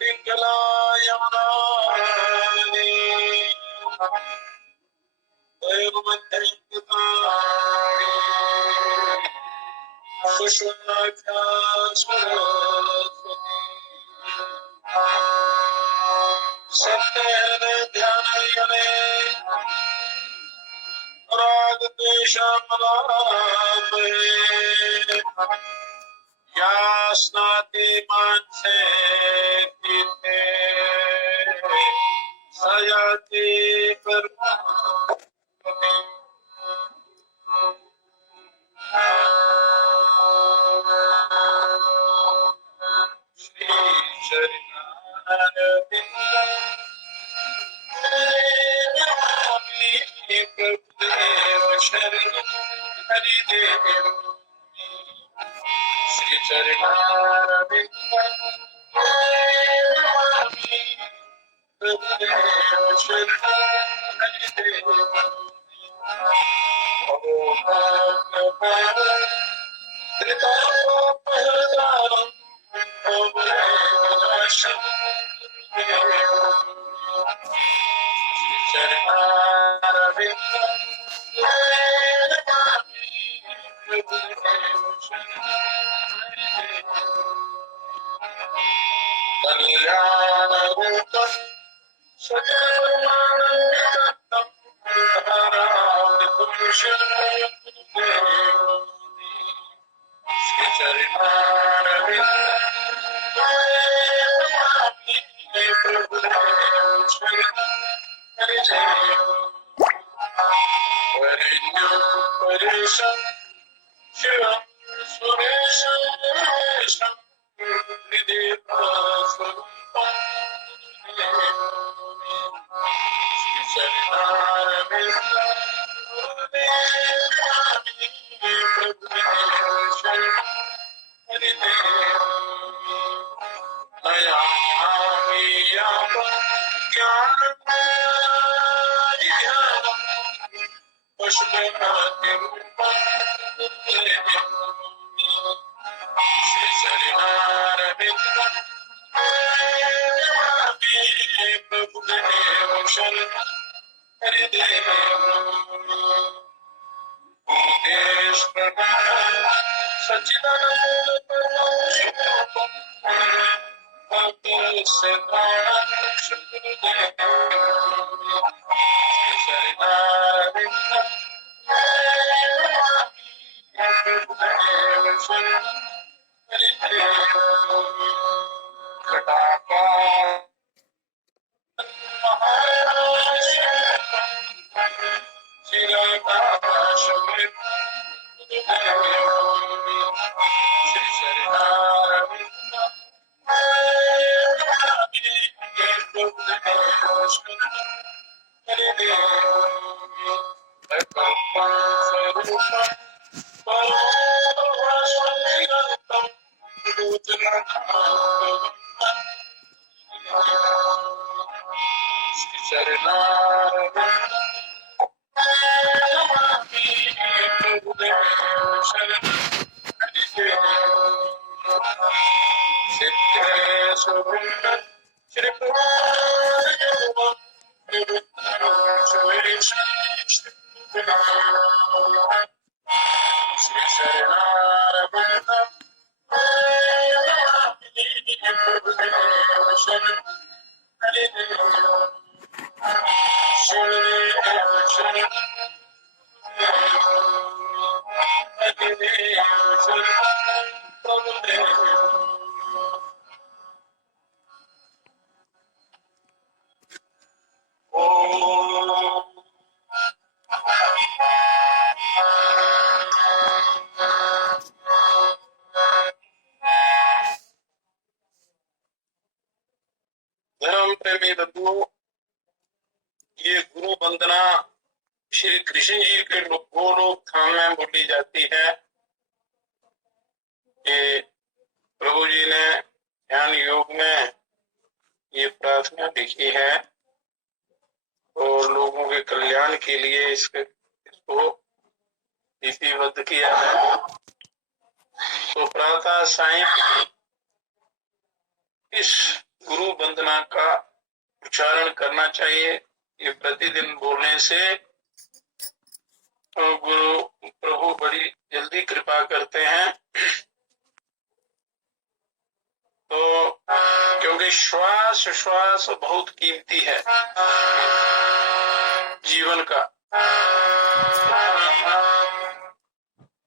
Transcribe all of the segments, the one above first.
पिंगला यमुना सत्य ध्यान राग या स्नाति मानसे तीते सजाति पर श्री प्रभुदेव शरण हरिदेव श्री चरणारविंद प्रभुदेव शरण हरिदेव धर्म प्रेमी बंधुओं, ये गुरु वंदना श्री कृष्ण जी के गोलोक धाम में बोली जाती है कि प्रभु जी ने ध्यान योग में ये प्रार्थना लिखी है और लोगों के कल्याण के लिए इसको लिपिबद्ध किया है। तो प्रातः सायं इस गुरु वंदना का उच्चारण करना चाहिए। ये प्रतिदिन बोलने से गुरु प्रभु बड़ी जल्दी कृपा करते हैं। तो क्योंकि श्वास श्वास बहुत कीमती है जीवन का।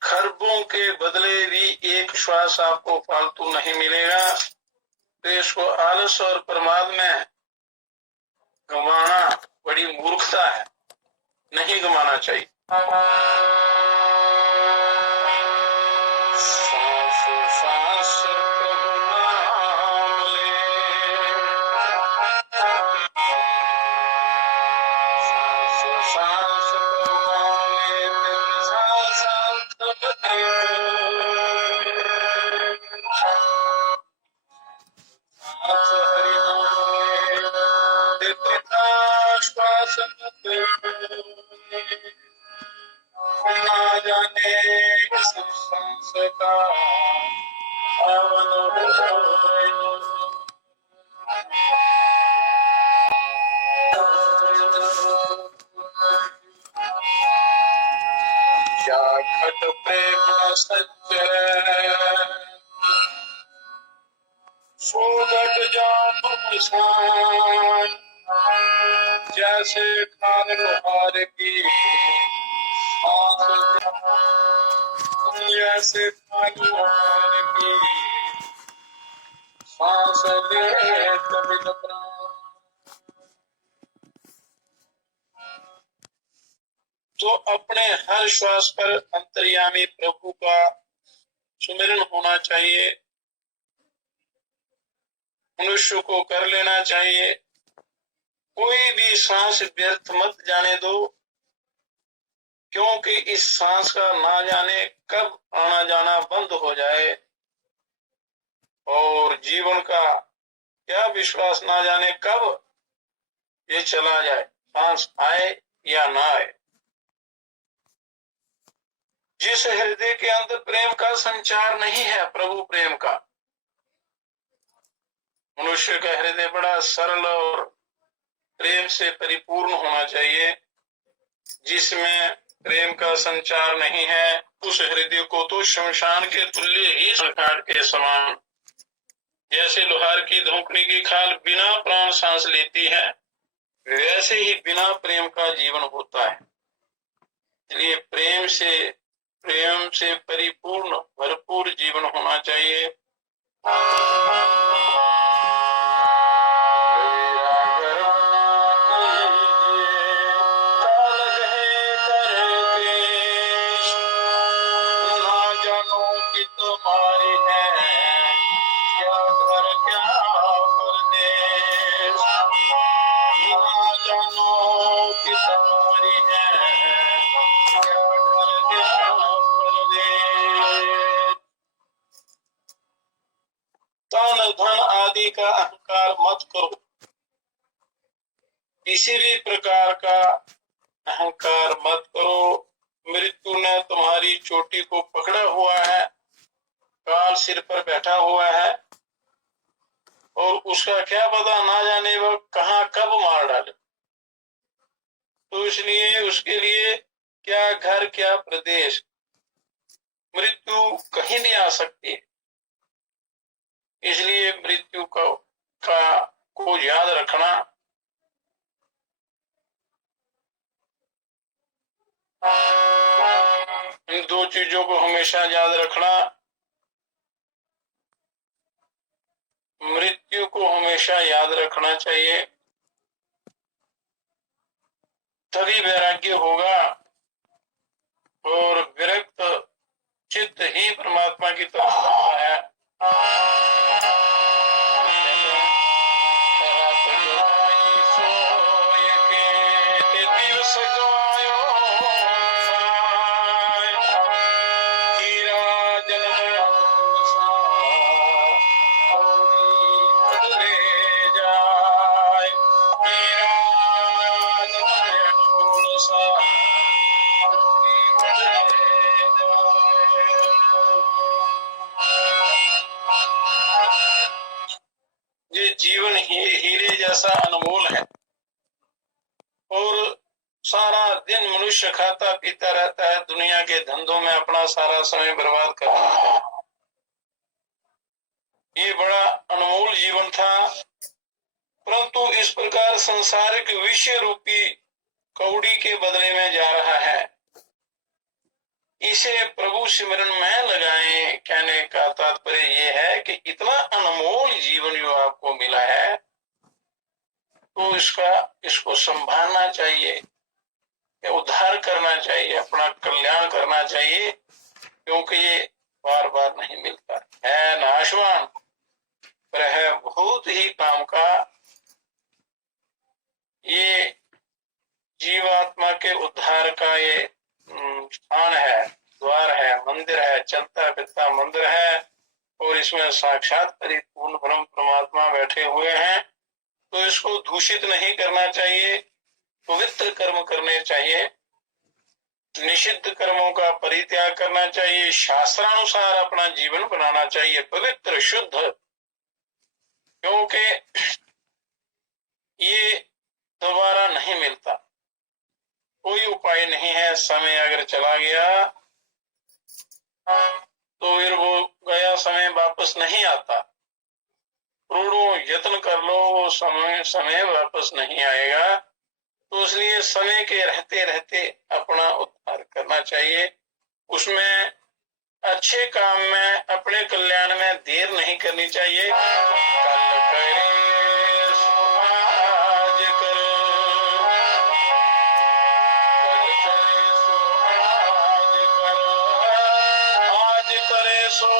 खरबों के बदले भी एक श्वास आपको फालतू नहीं मिलेगा। तो इसको आलस और प्रमाद में गंवाना बड़ी मूर्खता है, नहीं गंवाना चाहिए। सांस सांस प्रभु नाम ले, सांस सांस प्रभु नाम ले, तेरे सांस सांस बदले। सांस हरि नाम ले, तेरे श्वास ना जाने किस सांस का पावन हो। क्या खट प्रेम सच सो घट जानो निशान, जैसे खान लोहार की सांस, जैसे खान लोहार की सांस ले कभी न प्राण। तो अपने हर श्वास पर अंतर्यामी प्रभु का सुमिरन होना चाहिए। मनुष्य को कर लेना चाहिए। कोई भी सांस व्यर्थ मत जाने दो, क्योंकि इस सांस का ना जाने कब आना जाना बंद हो जाए, और जीवन का क्या विश्वास ना जाने कब ये चला जाए, सांस आए या ना आए। जिस हृदय के अंदर प्रेम का संचार नहीं है, प्रभु प्रेम का, मनुष्य का हृदय बड़ा सरल और प्रेम से परिपूर्ण होना चाहिए। जिसमें प्रेम का संचार नहीं है, उस हृदय को तो शमशान के तुल्य ही संकाट के समान, जैसे लोहार की धोकनी की खाल बिना प्राण सांस लेती है, वैसे ही बिना प्रेम का जीवन होता है। इसलिए प्रेम से परिपूर्ण भरपूर जीवन होना चाहिए। तुम्हारी है क्या घर क्या परदेश, ना जानो कि तुम्हारी है क्या घर क्या परदेश। तन धन आदि का अहंकार मत करो, किसी भी प्रकार का अहंकार मत करो। मृत्यु ने तुम्हारी चोटी को पकड़ा हुआ है, काल सिर पर बैठा हुआ है, और उसका क्या पता ना जाने वो कहाँ कब मार डाले। तो इसलिए उसके लिए क्या घर क्या प्रदेश, मृत्यु कहीं भी आ सकती है। इसलिए मृत्यु को याद रखना। इन दो चीजों को हमेशा याद रखना। मृत्यु को हमेशा याद रखना चाहिए, तभी वैराग्य होगा, और विरक्त चित्त ही परमात्मा की तरफ जाता है। जैसा अनमोल है। और सारा दिन मनुष्य खाता पीता रहता है, दुनिया के धंधों में अपना सारा समय बर्बाद करता है। ये बड़ा अनमोल जीवन था, परंतु इस प्रकार संसारिक विषय रूपी कौड़ी के बदले में जा रहा है। इसे प्रभु सिमरन में लगाएं। कहने का तात्पर्य ये है कि इतना अनमोल जीवन जो आपको मिला है, तो इसको संभालना चाहिए, उद्धार करना चाहिए, अपना कल्याण करना चाहिए, क्योंकि ये बार बार नहीं मिलता है। नाशवान पर है बहुत ही काम का। ये जीवात्मा के उद्धार का ये स्थान है, द्वार है, मंदिर है, चलता फिरता मंदिर है, और इसमें साक्षात परिपूर्ण ब्रह्म परमात्मा बैठे हुए हैं। तो इसको दूषित नहीं करना चाहिए, पवित्र कर्म करने चाहिए, निषिद्ध कर्मों का परित्याग करना चाहिए, शास्त्रानुसार अपना जीवन बनाना चाहिए, पवित्र शुद्ध, क्योंकि ये दोबारा नहीं मिलता। कोई उपाय नहीं है। समय अगर चला गया तो फिर वो गया समय वापस नहीं आता। करोड़ों यत्न कर लो, वो समय वापस नहीं आएगा। तो इसलिए समय के रहते रहते अपना उद्धार करना चाहिए। उसमें अच्छे काम में, अपने कल्याण में देर नहीं करनी चाहिए। कल करे सो आज करो, कल करे सो आज करो, आज करे सो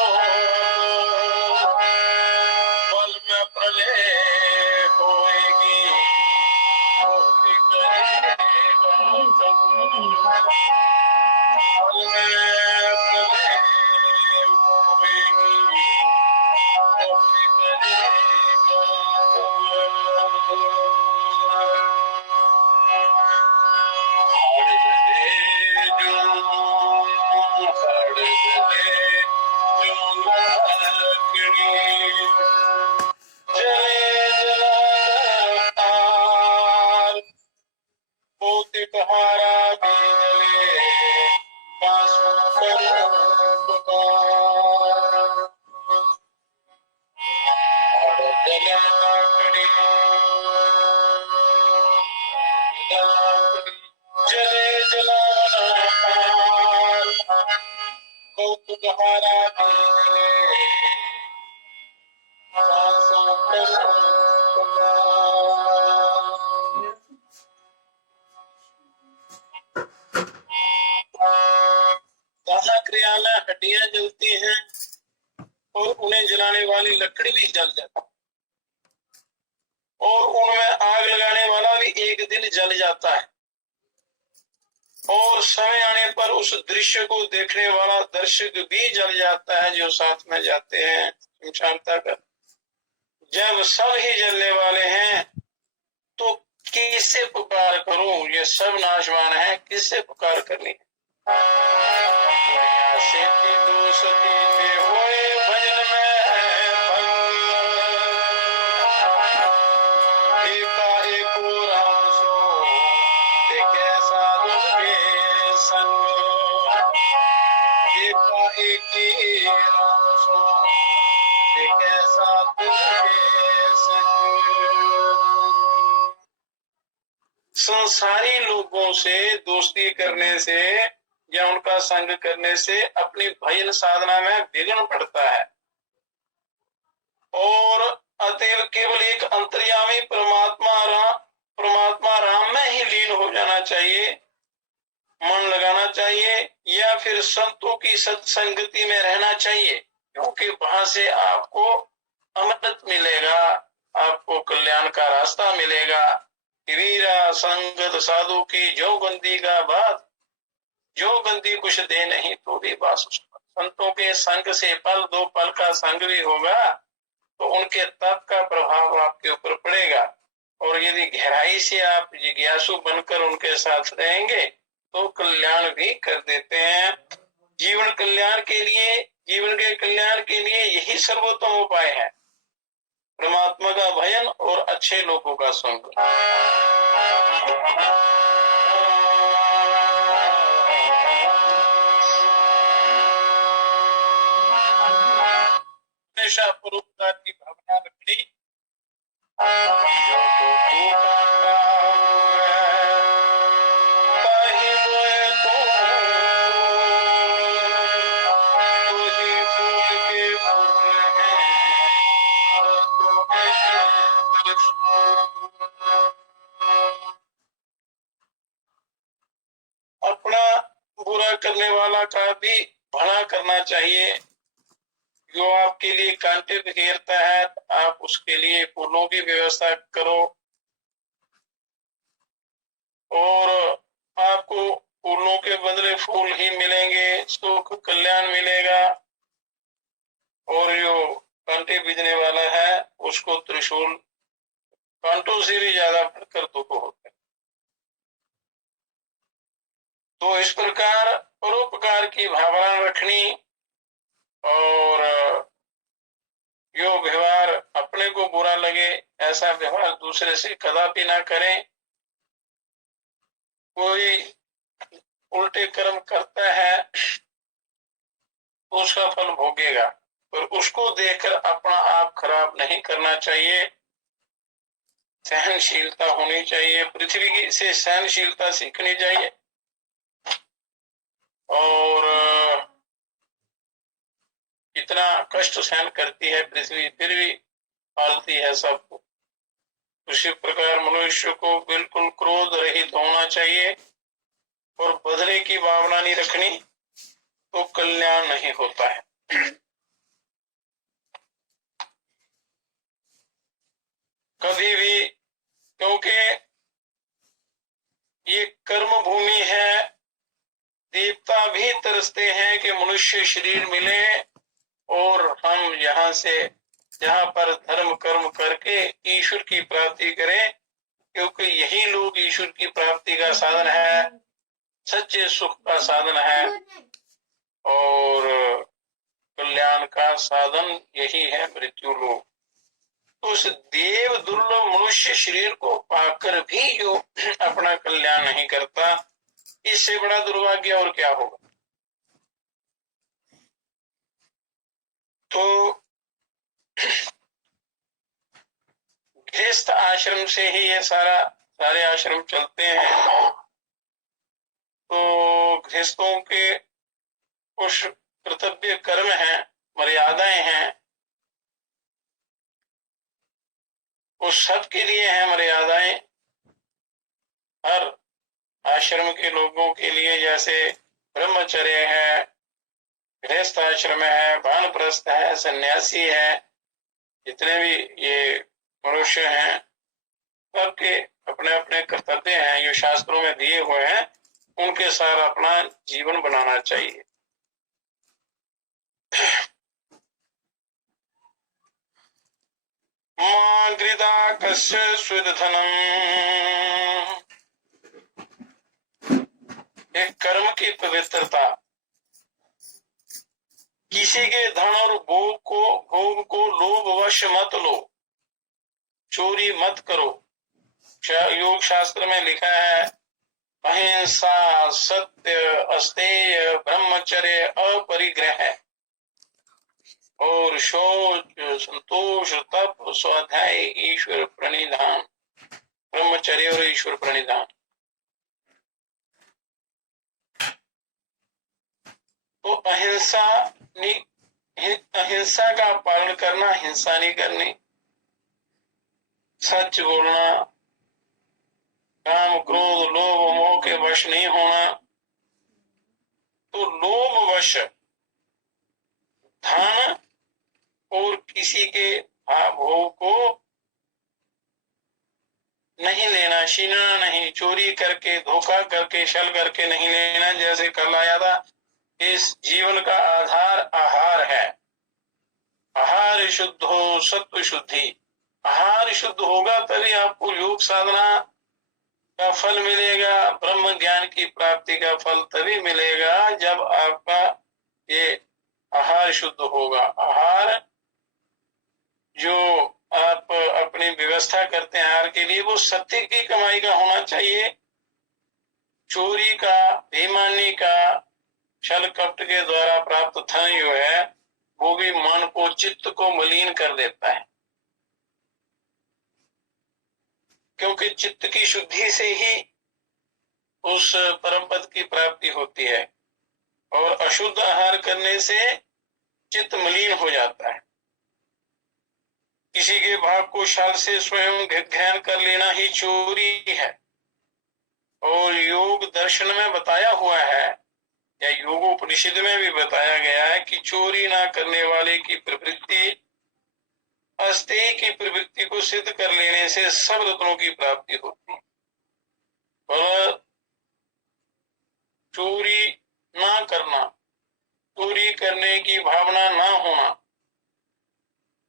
पल में प्रलय होएगी, मुक्ति करेगा पल में प्रलय होएगी, मुक्ति करेगा। क्रियालय हड्डियां जलती हैं और उन्हें जलाने वाली लकड़ी भी जल जाती, और उनमें आग लगाने वाला भी एक दिन जल जाता है। और समय आने पर उस दृश्य को देखने वाला दर्शक भी जल जाता है, जो साथ में जाते हैं शमशान तक। जब सब ही जलने वाले हैं तो किससे पुकार करूं? ये सब नाशवान है, किससे पुकार करनी है? संसारी लोगों से दोस्ती करने से या उनका संग करने से अपनी भजन साधना में विघ्न पड़ता है, और अतएव केवल एक अंतर्यामी परमात्मा राम में ही लीन हो जाना चाहिए, मन लगाना चाहिए, या फिर संतों की सत्संगति में रहना चाहिए, क्योंकि वहां से आपको अमृत मिलेगा, आपको कल्याण का रास्ता मिलेगा। वीरा संगत साधु की जो बंदी का बात, जो बंदी कुछ दे नहीं तो भी बास। संतों के संग से पल दो पल का संग भी होगा तो उनके तप का प्रभाव आपके ऊपर पड़ेगा, और यदि गहराई से आप जिज्ञासु बनकर उनके साथ रहेंगे तो कल्याण भी कर देते हैं। जीवन के कल्याण के लिए यही सर्वोत्तम उपाय है। परमात्मा का भजन और अच्छे लोगों का संग। हमेशा परोपकार की भावना रखनी। अपना बुरा करने वाला का भी भला करना चाहिए। जो आपके लिए कांटे बिखेरता है, आप उसके लिए फूलों की व्यवस्था करो और आपको फूलों के बदले फूल ही मिलेंगे, सुख कल्याण मिलेगा। और जो कांटे बीजने वाला है उसको त्रिशूल कांटों से भी ज्यादा बढ़कर दुख होता है। तो इस प्रकार परोपकार की भावना रखनी और जो व्यवहार अपने को बुरा लगे ऐसा व्यवहार दूसरे से कदापि ना करें। कोई उल्टे कर्म करता है उसका फल भोगेगा, पर उसको देखकर अपना आप खराब नहीं करना चाहिए। सहनशीलता होनी चाहिए, पृथ्वी की से सहनशीलता सीखनी चाहिए। और इतना कष्ट सहन करती है पृथ्वी, फिर भी पालती है सबको। उसी प्रकार मनुष्य को बिल्कुल क्रोध रहित होना चाहिए और बदले की भावना नहीं रखनी, तो कल्याण नहीं होता है। कभी भी, क्योंकि ये कर्म भूमि है। देवता भी तरसते हैं कि मनुष्य शरीर मिले और हम यहाँ से जहाँ पर धर्म कर्म करके ईश्वर की प्राप्ति करें, क्योंकि यही लोग ईश्वर की प्राप्ति का साधन है, सच्चे सुख का साधन है और कल्याण का साधन यही है मृत्यु लोग। तो उस देव दुर्लभ मनुष्य शरीर को पाकर भी जो अपना कल्याण नहीं करता, इससे बड़ा दुर्भाग्य और क्या होगा। तो गृहस्थ आश्रम से ही ये सारे आश्रम चलते हैं। तो गृहस्थों के कुछ कर्तव्य कर्म हैं, मर्यादाएं हैं, उस सब के लिए है मर्यादाएं। हर आश्रम के लोगों के लिए, जैसे ब्रह्मचर्य है, गृहस्थ आश्रम है, वानप्रस्थ है, सन्यासी है, जितने भी ये मनुष्य हैं सबके अपने अपने कर्तव्य हैं जो शास्त्रों में दिए हुए हैं, उनके साथ अपना जीवन बनाना चाहिए। मां गृदा कस्य स्विदधनम, एक कर्म की पवित्रता। किसी के धन और भोग को लोभवश मत लो, चोरी मत करो। योग शास्त्र में लिखा है, अहिंसा, सत्य, अस्तेय, ब्रह्मचर्य, अपरिग्रह और शौच, संतोष, तप, स्वाध्याय, ईश्वर प्रणिधान। ब्रह्मचर्य और ईश्वर प्रणिधान। तो अहिंसा का पालन करना, हिंसा नहीं करनी, सच बोलना, काम क्रोध लोभ मोह के वश नहीं होना। तो लोभवश धन और किसी के भोग को नहीं लेना, छीनना नहीं, चोरी करके, धोखा करके, छल करके नहीं लेना। जैसे कल आया था, इस जीवन का आधार आहार है। आहार शुद्ध हो, सत्व शुद्धि। आहार शुद्ध होगा तभी आपको योग साधना का फल मिलेगा, ब्रह्म ज्ञान की प्राप्ति का फल तभी मिलेगा जब आपका ये आहार शुद्ध होगा। आहार जो अपनी व्यवस्था करते हैं आहार के लिए, वो सत्य की कमाई का होना चाहिए। चोरी का, बेईमानी का, छल कपट के द्वारा प्राप्त धन जो है वो भी मन को, चित्त को मलिन कर देता है, क्योंकि चित्त की शुद्धि से ही उस परम पद की प्राप्ति होती है, और अशुद्ध आहार करने से चित्त मलिन हो जाता है। किसी के भाग को शाल से स्वयं घ्यान कर लेना ही चोरी है। और योग दर्शन में बताया हुआ है, या योगोपनिषद में भी बताया गया है कि चोरी ना करने वाले की प्रवृत्ति अस्तेय की प्रवृत्ति को सिद्ध कर लेने से सब रत्नों की प्राप्ति होती है। और चोरी ना करना, चोरी करने की भावना ना होना,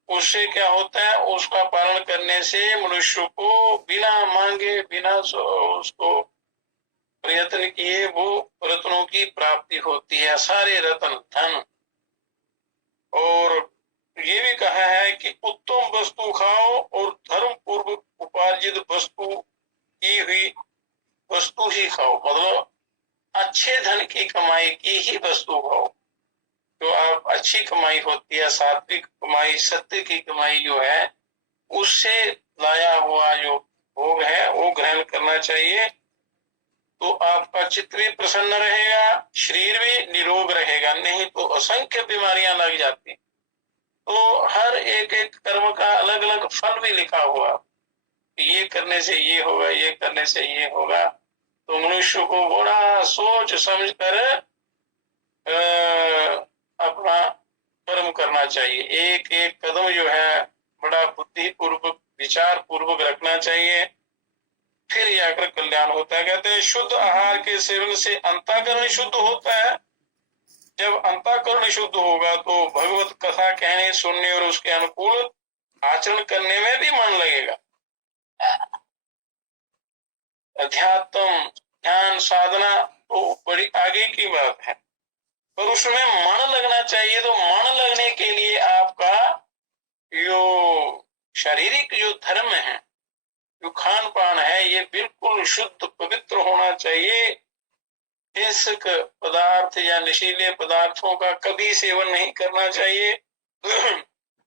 उससे क्या होता है, उसका पालन करने से मनुष्य को बिना मांगे, बिना उसको प्रयत्न किए वो रत्नों की प्राप्ति होती है, सारे रत्न धन। और ये भी कहा है कि उत्तम वस्तु खाओ और धर्म पूर्व उपार्जित वस्तु की हुई वस्तु ही खाओ, मतलब अच्छे धन की कमाई की ही वस्तु खाओ। तो आप अच्छी कमाई होती है, सात्विक कमाई, सत्य की कमाई जो है, उससे लाया हुआ जो भोग है वो ग्रहण करना चाहिए। तो आपका चित्त भी प्रसन्न रहेगा, शरीर भी निरोग रहेगा, नहीं तो असंख्य बीमारियां लग जाती। तो हर एक एक कर्म का अलग अलग फल भी लिखा हुआ, ये करने से ये होगा, ये करने से ये होगा। तो मनुष्य को बड़ा सोच समझ कर अपना कर्म करना चाहिए। एक एक कदम जो है बड़ा बुद्धि पूर्वक, विचार पूर्वक रखना चाहिए, फिर जाकर कल्याण होता है। कहते हैं शुद्ध आहार के सेवन से अंतःकरण शुद्ध होता है। जब अंतःकरण शुद्ध होगा तो भगवत कथा कहने, सुनने और उसके अनुकूल आचरण करने में भी मन लगेगा। अध्यात्म, ध्यान, साधना तो बड़ी आगे की बात है, पर उसमें मन लगना चाहिए। तो मन लगने के लिए आपका जो शारीरिक जो धर्म है, जो खान पान है, ये बिल्कुल शुद्ध पवित्र होना चाहिए। हिंसक पदार्थ या नशीले पदार्थों का कभी सेवन नहीं करना चाहिए।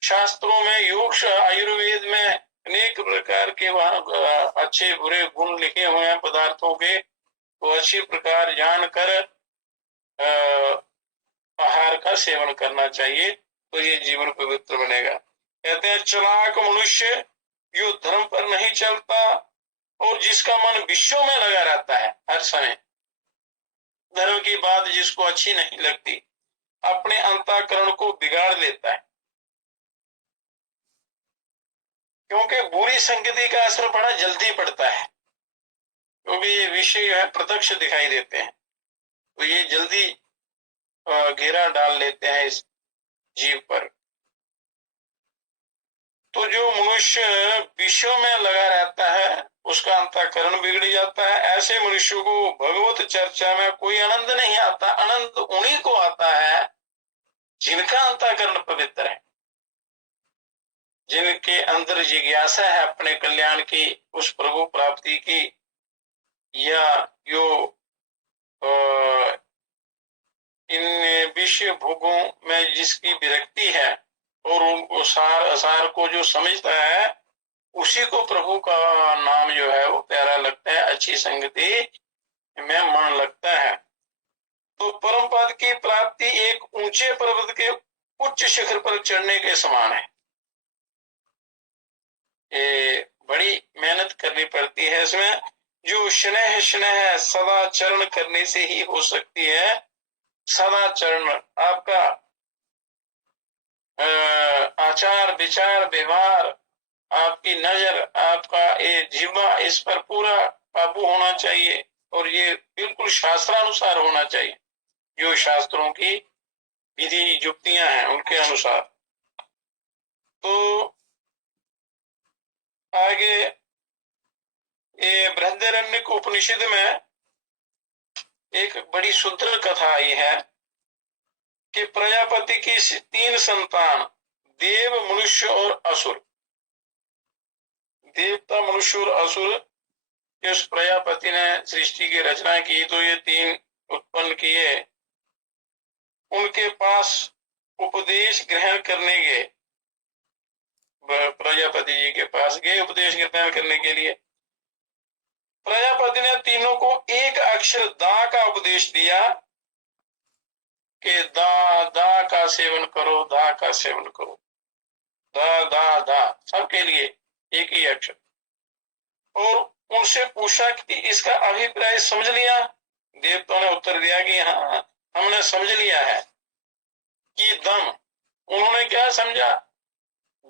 शास्त्रों में, योग आयुर्वेद में अनेक प्रकार के वहां अच्छे बुरे गुण लिखे हुए हैं पदार्थों के, तो अच्छी प्रकार जानकर आहार का सेवन करना चाहिए, तो ये जीवन पवित्र बनेगा। कहते हैं चालाक मनुष्य जो धर्म पर नहीं चलता और जिसका मन विषयों में लगा रहता है, हर समय धर्म की बात जिसको अच्छी नहीं लगती, अपने अंतःकरण को बिगाड़ लेता है, क्योंकि बुरी संगति का असर बड़ा जल्दी पड़ता है, क्योंकि ये विषय है प्रत्यक्ष दिखाई देते हैं, तो ये जल्दी घेरा डाल लेते हैं इस जीव पर। तो जो मनुष्य विषयों में लगा रहता है उसका अंतःकरण बिगड़ जाता है। ऐसे मनुष्य को भगवत चर्चा में कोई आनंद नहीं आता। आनंद उन्हीं को आता है जिनका अंतःकरण पवित्र है, जिनके अंदर जिज्ञासा है अपने कल्याण की, उस प्रभु प्राप्ति की, या जो इन विषय भोगों में जिसकी विरक्ति है और उनको सार असार को जो समझता है, उसी को प्रभु का नाम जो है वो प्यारा लगता है, अच्छी संगति में मन लगता है। तो परम पद की प्राप्ति एक ऊंचे पर्वत के उच्च शिखर पर चढ़ने के समान है। ये बड़ी मेहनत करनी पड़ती है इसमें, जो स्नेह स्नेह सदा चरण करने से ही हो सकती है। सदा चरण आपका आचार विचार व्यवहार, आपकी नजर, आपका ये जिह्वा, इस पर पूरा काबू होना चाहिए, और ये बिल्कुल शास्त्रानुसार होना चाहिए, जो शास्त्रों की विधि युक्तियां हैं उनके अनुसार। तो आगे ये बृहदारण्यक उपनिषद में एक बड़ी सुंदर कथा आई है कि प्रजापति की 3 संतान, देव, मनुष्य और असुर, देवता, मनुष्य और असुर के उस प्रजापति ने सृष्टि की रचना की तो ये तीन उत्पन्न किए, उनके पास उपदेश ग्रहण करने गए, प्रजापति जी के पास गए उपदेश ग्रहण करने के लिए। प्रजापति ने तीनों को एक अक्षर दा का उपदेश दिया कि दा दा का सेवन करो, दा का सेवन करो, दा दा दा, सबके लिए एक ही अक्षर। और उनसे पूछा कि इसका अभिप्राय समझ लिया? देवताओं ने उत्तर दिया कि हाँ, हमने समझ लिया है कि दम। उन्होंने क्या समझा?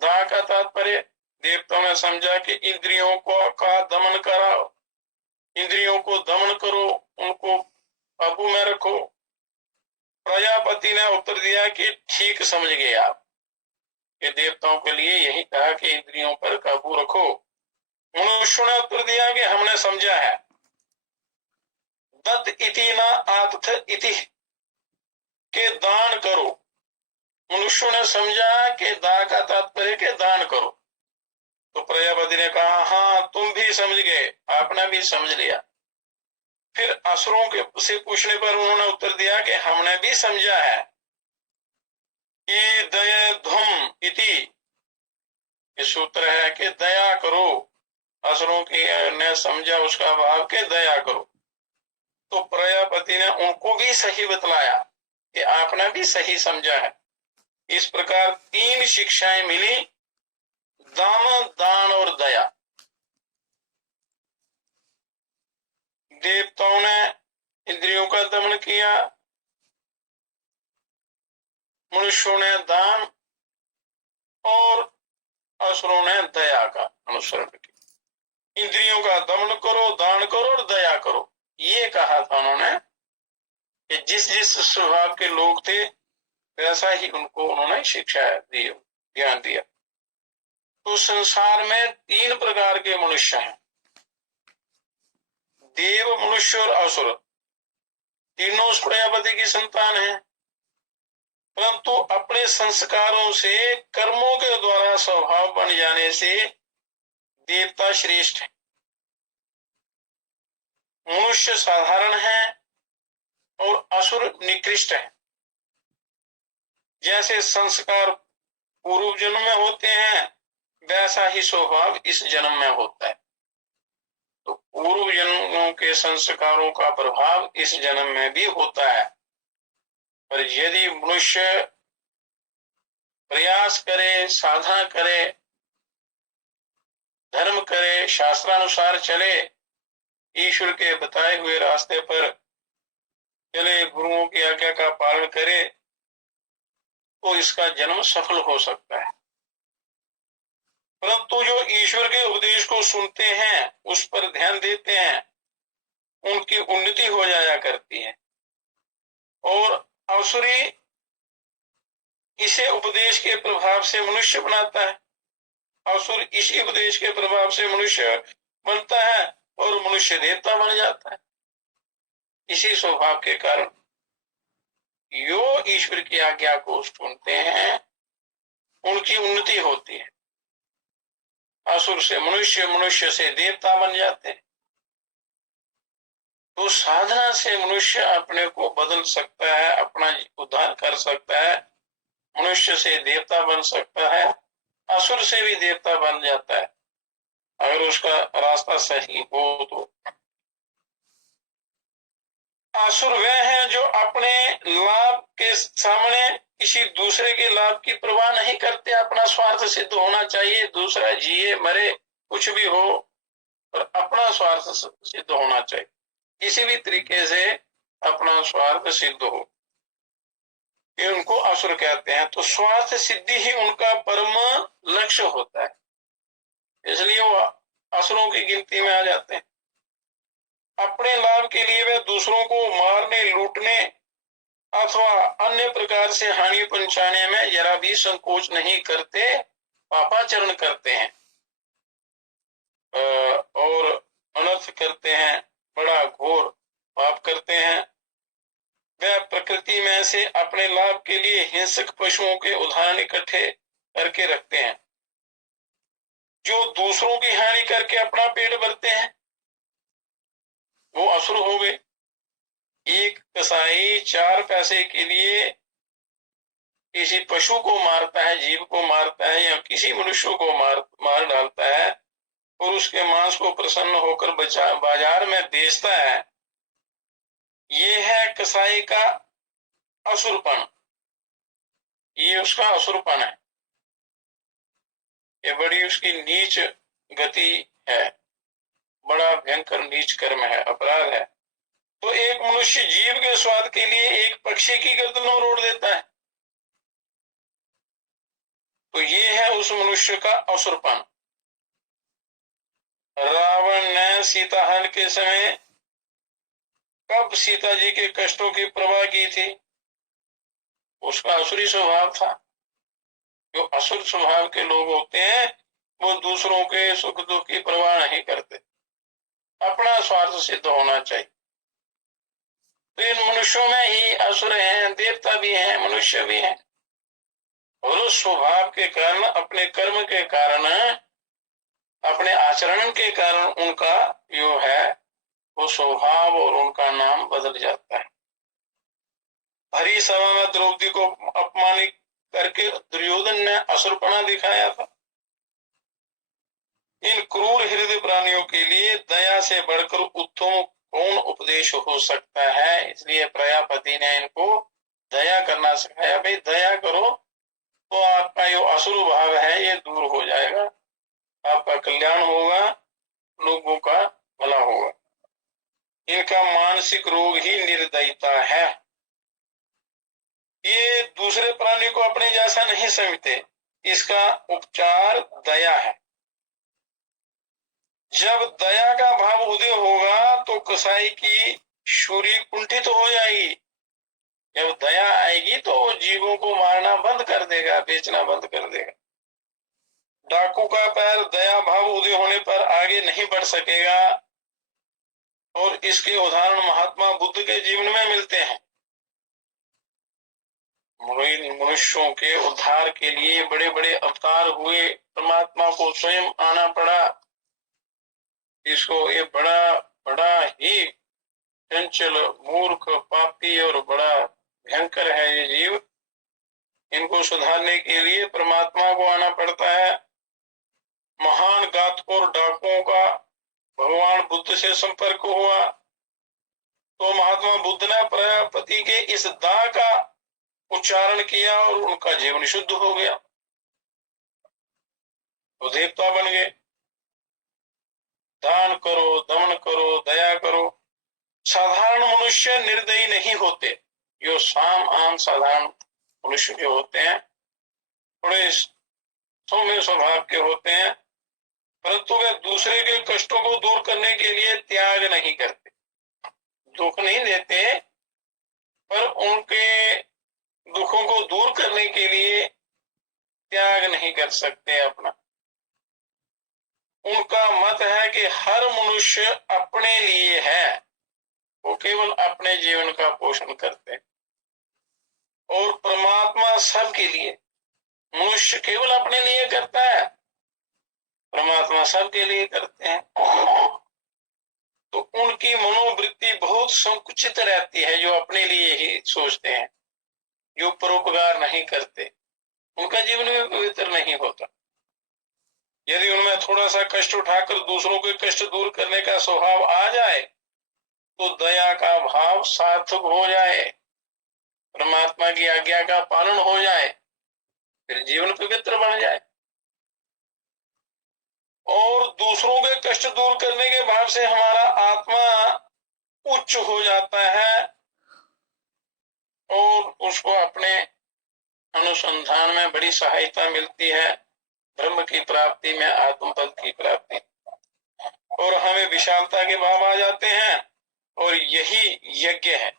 दा का तात्पर्य देवताओं ने समझा कि इंद्रियों को का दमन कराओ, इंद्रियों को दमन करो, उनको काबू में रखो। प्रजापति ने उत्तर दिया कि ठीक समझ गए आप, कि देवताओं के लिए यही कहा कि इंद्रियों पर काबू रखो। मनुष्य ने उत्तर दिया कि हमने समझा है, दत्त इति ना आत्थ इति, के दान करो। मनुष्य ने समझा कि दा का तात्पर्य के दान करो। तो प्रजापति ने कहा हाँ तुम भी समझ गए, आपने भी समझ लिया। फिर असुरों के से पूछने पर उन्होंने उत्तर दिया कि हमने भी समझा है कि दया धुम इति, ये सूत्र है कि दया करो। असुरों की ने समझा उसका भाव के दया करो। तो प्रजापति ने उनको भी सही बतलाया कि आपने भी सही समझा है। इस प्रकार तीन शिक्षाएं मिली, दान, दान और दया। देवताओं ने इंद्रियों का दमन किया, मनुष्यों ने दान और असुरों ने दया का अनुसरण किया। इंद्रियों का दमन करो, दान करो और दया करो, ये कहा था उन्होंने कि जिस जिस स्वभाव के लोग थे वैसा ही उनको उन्होंने शिक्षा दी, ज्ञान दिया। तो संसार में तीन प्रकार के मनुष्य हैं, देव, मनुष्य और असुर। तीनों उस प्रजापति की संतान है, परंतु अपने संस्कारों से, कर्मों के द्वारा स्वभाव बन जाने से देवता श्रेष्ठ है, मनुष्य साधारण है और असुर निकृष्ट है। जैसे संस्कार पूर्व जन्म में होते हैं वैसा ही स्वभाव इस जन्म में होता है। तो पूर्व जन्मों के संस्कारों का प्रभाव इस जन्म में भी होता है। पर यदि मनुष्य प्रयास करे, साधना करे, धर्म करे, शास्त्रानुसार चले, ईश्वर के बताए हुए रास्ते पर चले, गुरुओं की आज्ञा का पालन करे, तो इसका जन्म सफल हो सकता है। परंतु जो ईश्वर के उपदेश को सुनते हैं, उस पर ध्यान देते हैं, उनकी उन्नति हो जाया करती है। और असुरी इसे उपदेश के प्रभाव से मनुष्य बनाता है, असुर इसी उपदेश के प्रभाव से मनुष्य बनता है और मनुष्य देवता बन जाता है। इसी स्वभाव के कारण जो ईश्वर की आज्ञा को सुनते हैं उनकी उन्नति होती है। असुर से मनुष्य, मनुष्य से देवता बन जाते हैं। तो साधना से मनुष्य अपने को बदल सकता है, अपना उद्धार कर सकता है, मनुष्य से देवता बन सकता है, असुर से भी देवता बन जाता है अगर उसका रास्ता सही हो तो। असुर वह है जो अपने लाभ के सामने किसी दूसरे के लाभ की परवाह नहीं करते। अपना स्वार्थ सिद्ध होना चाहिए, दूसरा जिए मरे कुछ भी हो, पर अपना स्वार्थ सिद्ध होना चाहिए, किसी भी तरीके से अपना स्वार्थ सिद्ध हो, ये उनको असुर कहते हैं। तो स्वार्थ सिद्धि ही उनका परम लक्ष्य होता है, इसलिए वो असुरों की गिनती में आ जाते हैं। अपने लाभ के लिए वे दूसरों को मारने, लूटने अथवा अन्य प्रकार से हानि पहुंचाने में जरा भी संकोच नहीं करते, पापाचरण करते हैं और अनर्थ करते हैं, बड़ा घोर पाप करते हैं। वे प्रकृति में से अपने लाभ के लिए हिंसक पशुओं के उदाहरण इकट्ठे करके रखते हैं। जो दूसरों की हानि करके अपना पेट भरते हैं वो असुर हो गए। एक कसाई 4 पैसे के लिए किसी पशु को मारता है, जीव को मारता है या किसी मनुष्य को मार डालता है और उसके मांस को प्रसन्न होकर बाजार में बेचता है, ये है कसाई का असुरपन, ये उसका असुरपन है, ये बड़ी उसकी नीच गति है, बड़ा भयंकर नीच कर्म है, अपराध है। तो एक मनुष्य जीव के स्वाद के लिए एक पक्षी की गर्दन मरोड़ देता है, तो ये है उस मनुष्य का असुरपन। रावण ने सीता हरण के समय कब सीता जी के कष्टों की परवाह की थी? उसका असुरी स्वभाव था। जो असुर स्वभाव के लोग होते हैं वो दूसरों के सुख दुख की परवाह नहीं करते, अपना स्वार्थ सिद्ध होना चाहिए। तो इन मनुष्यों में ही असुर हैं, देवता भी हैं, मनुष्य भी हैं, और उस स्वभाव के कारण, अपने कर्म के कारण, अपने आचरण के कारण उनका जो है वो स्वभाव और उनका नाम बदल जाता है। भरी सभा में द्रौपदी को अपमानित करके दुर्योधन ने असुरपना दिखाया था। इन क्रूर हृदय प्राणियों के लिए दया से बढ़कर उत्तम कौन उपदेश हो सकता है? इसलिए प्रजापति ने इनको दया करना सिखाया। भाई दया करो तो आपका जो असुर भाव है ये दूर हो जाएगा, आपका कल्याण होगा, लोगों का भला होगा। इनका मानसिक रोग ही निर्दयता है। ये दूसरे प्राणी को अपने जैसा नहीं समझते, इसका उपचार दया है। जब दया का भाव उदय होगा तो कसाई की शूरी कुंठित तो हो जाएगी। जब दया आएगी तो वो जीवों को मारना बंद कर देगा, बेचना बंद कर देगा। डाकू का पैर दया भाव उदय होने पर आगे नहीं बढ़ सकेगा, और इसके उदाहरण महात्मा बुद्ध के जीवन में मिलते हैं। मनुष्यों के उद्धार के लिए बड़े बड़े अवतार हुए, परमात्मा को स्वयं आना पड़ा। इसको ये बड़ा ही चंचल, मूर्ख, पापी और बड़ा भयंकर है ये जीव। इनको सुधारने के लिए परमात्मा को आना पड़ता है। महान घातखोर डाकुओं का भगवान बुद्ध से संपर्क हुआ तो महात्मा बुद्ध ने प्रजापति के इस दा का उच्चारण किया और उनका जीवन शुद्ध हो गया, तो देवता बन गए। दान करो, दमन करो, दया करो। साधारण मनुष्य निर्दयी नहीं होते। जो साम आम साधारण मनुष्य जो होते हैं थोड़े सौम्य स्वभाव के होते हैं, परंतु वे दूसरे के कष्टों को दूर करने के लिए त्याग नहीं करते, दुख नहीं देते, पर उनके दुखों को दूर करने के लिए त्याग नहीं कर सकते अपना। उनका मत है कि हर मनुष्य अपने लिए है, वो केवल अपने जीवन का पोषण करते हैं, और परमात्मा सबके लिए। मनुष्य केवल अपने लिए करता है, परमात्मा सबके लिए करते हैं। तो उनकी मनोवृत्ति बहुत संकुचित रहती है, जो अपने लिए ही सोचते हैं, जो परोपकार नहीं करते, उनका जीवन भी पवित्र नहीं होता। यदि उनमें थोड़ा सा कष्ट उठाकर दूसरों के कष्ट दूर करने का स्वभाव आ जाए तो दया का भाव सार्थक हो जाए, परमात्मा की आज्ञा का पालन हो जाए, फिर जीवन पवित्र बन जाए। और दूसरों के कष्ट दूर करने के भाव से हमारा आत्मा उच्च हो जाता है और उसको अपने अनुसंधान में बड़ी सहायता मिलती है, ब्रह्म की प्राप्ति में, आत्मपद की प्राप्ति, और हमें विशालता के भाव आ जाते हैं। और यही यज्ञ है,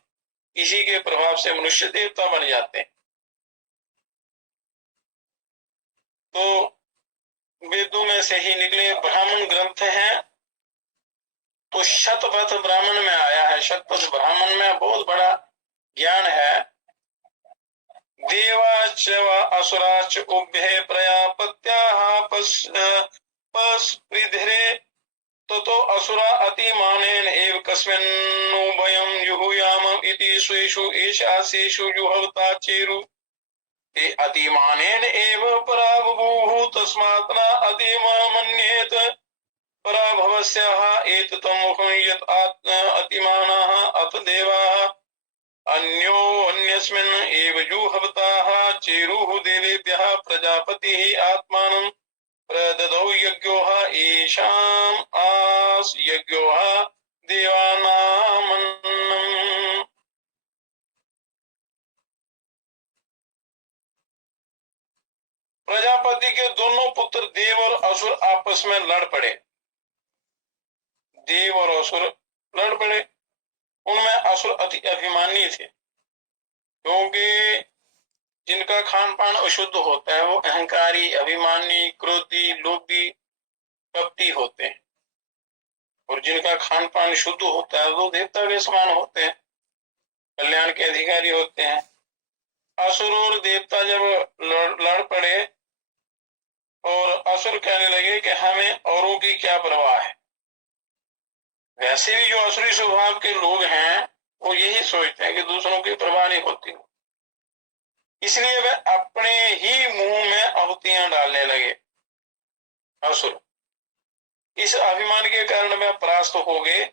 इसी के प्रभाव से मनुष्य देवता बन जाते हैं। तो वेदों में से ही निकले ब्राह्मण ग्रंथ हैं, तो शतपथ ब्राह्मण में आया है। शतपथ ब्राह्मण में बहुत बड़ा ज्ञान है। देवाच व असुराच उभ्ये प्रजापत्याः पस्पृधिरे ततो असुरा अतिमानेन एव कस्मिन्नु वयं जुहुयाम इति स्वेषु एषासेषु जुहवता चेरु ते अतिमानेन एव पराबभूः तस्मात् न अतिमन्येत पराभवस्याः एततं मुखं यत् अतिमानाः अथ देवाः अन्योन्यस्मिन् एव जुहवताः चेरुः देवेभ्यः प्रजापतिः आत्मानं प्रददौ यज्ञोः येषाम् आस यज्ञोः देवानामन्नम्। प्रजापति के दोनों पुत्र देव और असुर आपस में लड़ पड़े। देव और असुर लड़ पड़े। उनमें असुर अति अभिमानी थे, क्योंकि जिनका खान पान अशुद्ध होता है वो अहंकारी, अभिमानी, क्रोधी, लोभी, कपटी होते हैं, और जिनका खान पान शुद्ध होता है वो देवता के समान होते हैं, कल्याण के अधिकारी होते हैं। असुर और देवता जब लड़ पड़े और असुर कहने लगे कि हमें औरों की क्या परवाह है। वैसे भी जो असुरी स्वभाव के लोग हैं वो यही सोचते हैं कि दूसरों की परवाह नहीं होती, इसलिए वे अपने ही मुंह में आहुतियां डालने लगे। असुर इस अभिमान के कारण वे परास्त हो गए।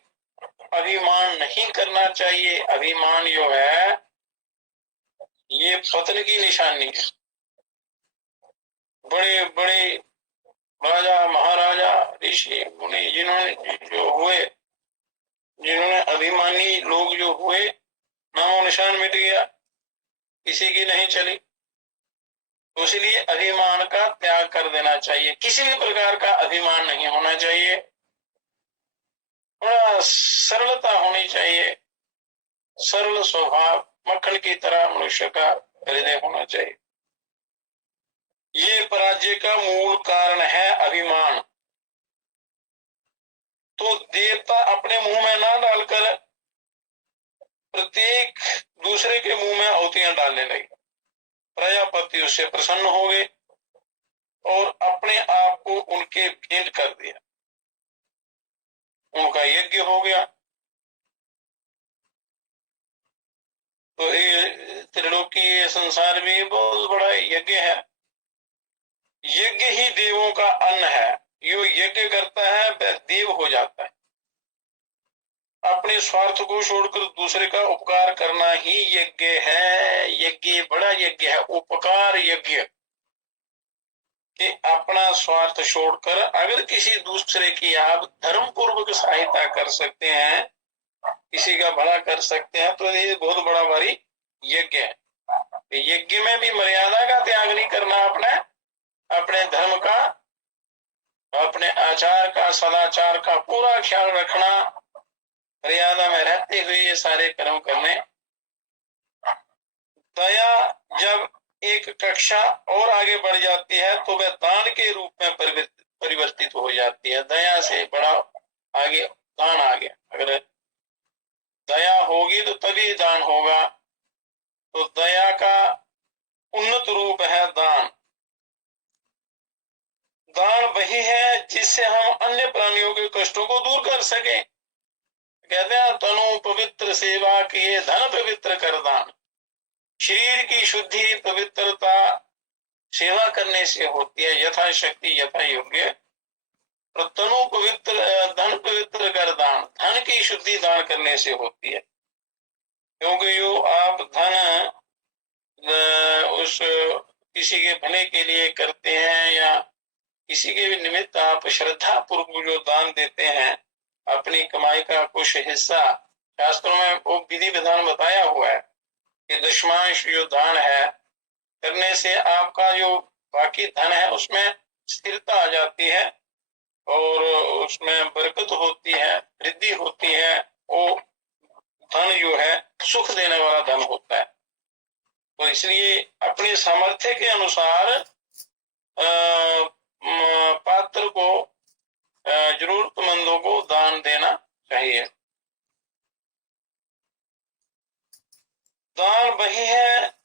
अभिमान नहीं करना चाहिए। अभिमान जो है ये पतन की निशानी है। बड़े बड़े राजा, महाराजा, ऋषि, मुनि जिन्होंने अभिमानी लोग जो हुए, नामो निशान मिट गया, किसी की नहीं चली। तो इसलिए अभिमान का त्याग कर देना चाहिए। किसी भी प्रकार का अभिमान नहीं होना चाहिए। थोड़ा सरलता होनी चाहिए। सरल स्वभाव, मक्खन की तरह मनुष्य का हृदय होना चाहिए। ये पराजय का मूल कारण है अभिमान। तो देवता अपने मुंह में ना डालकर प्रत्येक दूसरे के मुंह में आहुतियां डालने लगे। प्रजापति उससे प्रसन्न हो गए और अपने आप को उनके भेंट कर दिया। उनका यज्ञ हो गया। तो ये त्रिलोकी संसार में बहुत बड़ा यज्ञ है। यज्ञ ही देवों का अन्न है। जो यज्ञ करता है वह देव हो जाता है। अपने स्वार्थ को छोड़कर दूसरे का उपकार करना ही यज्ञ है। यज्ञ बड़ा यज्ञ है, उपकार यज्ञ। कि अपना स्वार्थ छोड़कर अगर किसी दूसरे की आप धर्म पूर्वक सहायता कर सकते हैं, किसी का भला कर सकते हैं, तो ये बहुत बड़ा भारी यज्ञ है। यज्ञ में भी मर्यादा का त्याग नहीं करना, अपने धर्म का, अपने आचार का, सदाचार का पूरा ख्याल रखना, मर्यादा में रहते हुए ये सारे कर्म करने। दया जब एक कक्षा और आगे बढ़ जाती है तो वह दान के रूप में परिवर्तित हो जाती है। दया से बड़ा आगे दान आ गया। अगर दया होगी तो तभी दान होगा। तो दया का उन्नत रूप है दान। दान वही है जिससे हम अन्य प्राणियों के कष्टों को दूर कर सके। कहते हैं तनु पवित्र सेवा किए धन पवित्र कर दान। शरीर की शुद्धि पवित्रता सेवा करने से होती है, यथाशक्ति यथा योग्य। तो तनु पवित्र, धन पवित्र कर दान, धन की शुद्धि दान करने से होती है। क्योंकि जो आप धन उस किसी के भले के लिए करते हैं या किसी के भी निमित्त आप श्रद्धा पूर्वक जो दान देते हैं, अपनी कमाई का कुछ हिस्सा, शास्त्रों में वो विधि विधान बताया हुआ है कि दशमांश जो दान है करने से आपका जो बाकी धन है उसमें स्थिरता आ जाती है और उसमें बरकत होती है, वृद्धि होती है। वो धन जो है सुख देने वाला धन होता है। तो इसलिए अपनी सामर्थ्य के अनुसार पात्र को, जरूरतमंदों को दान देना चाहिए। दान वही है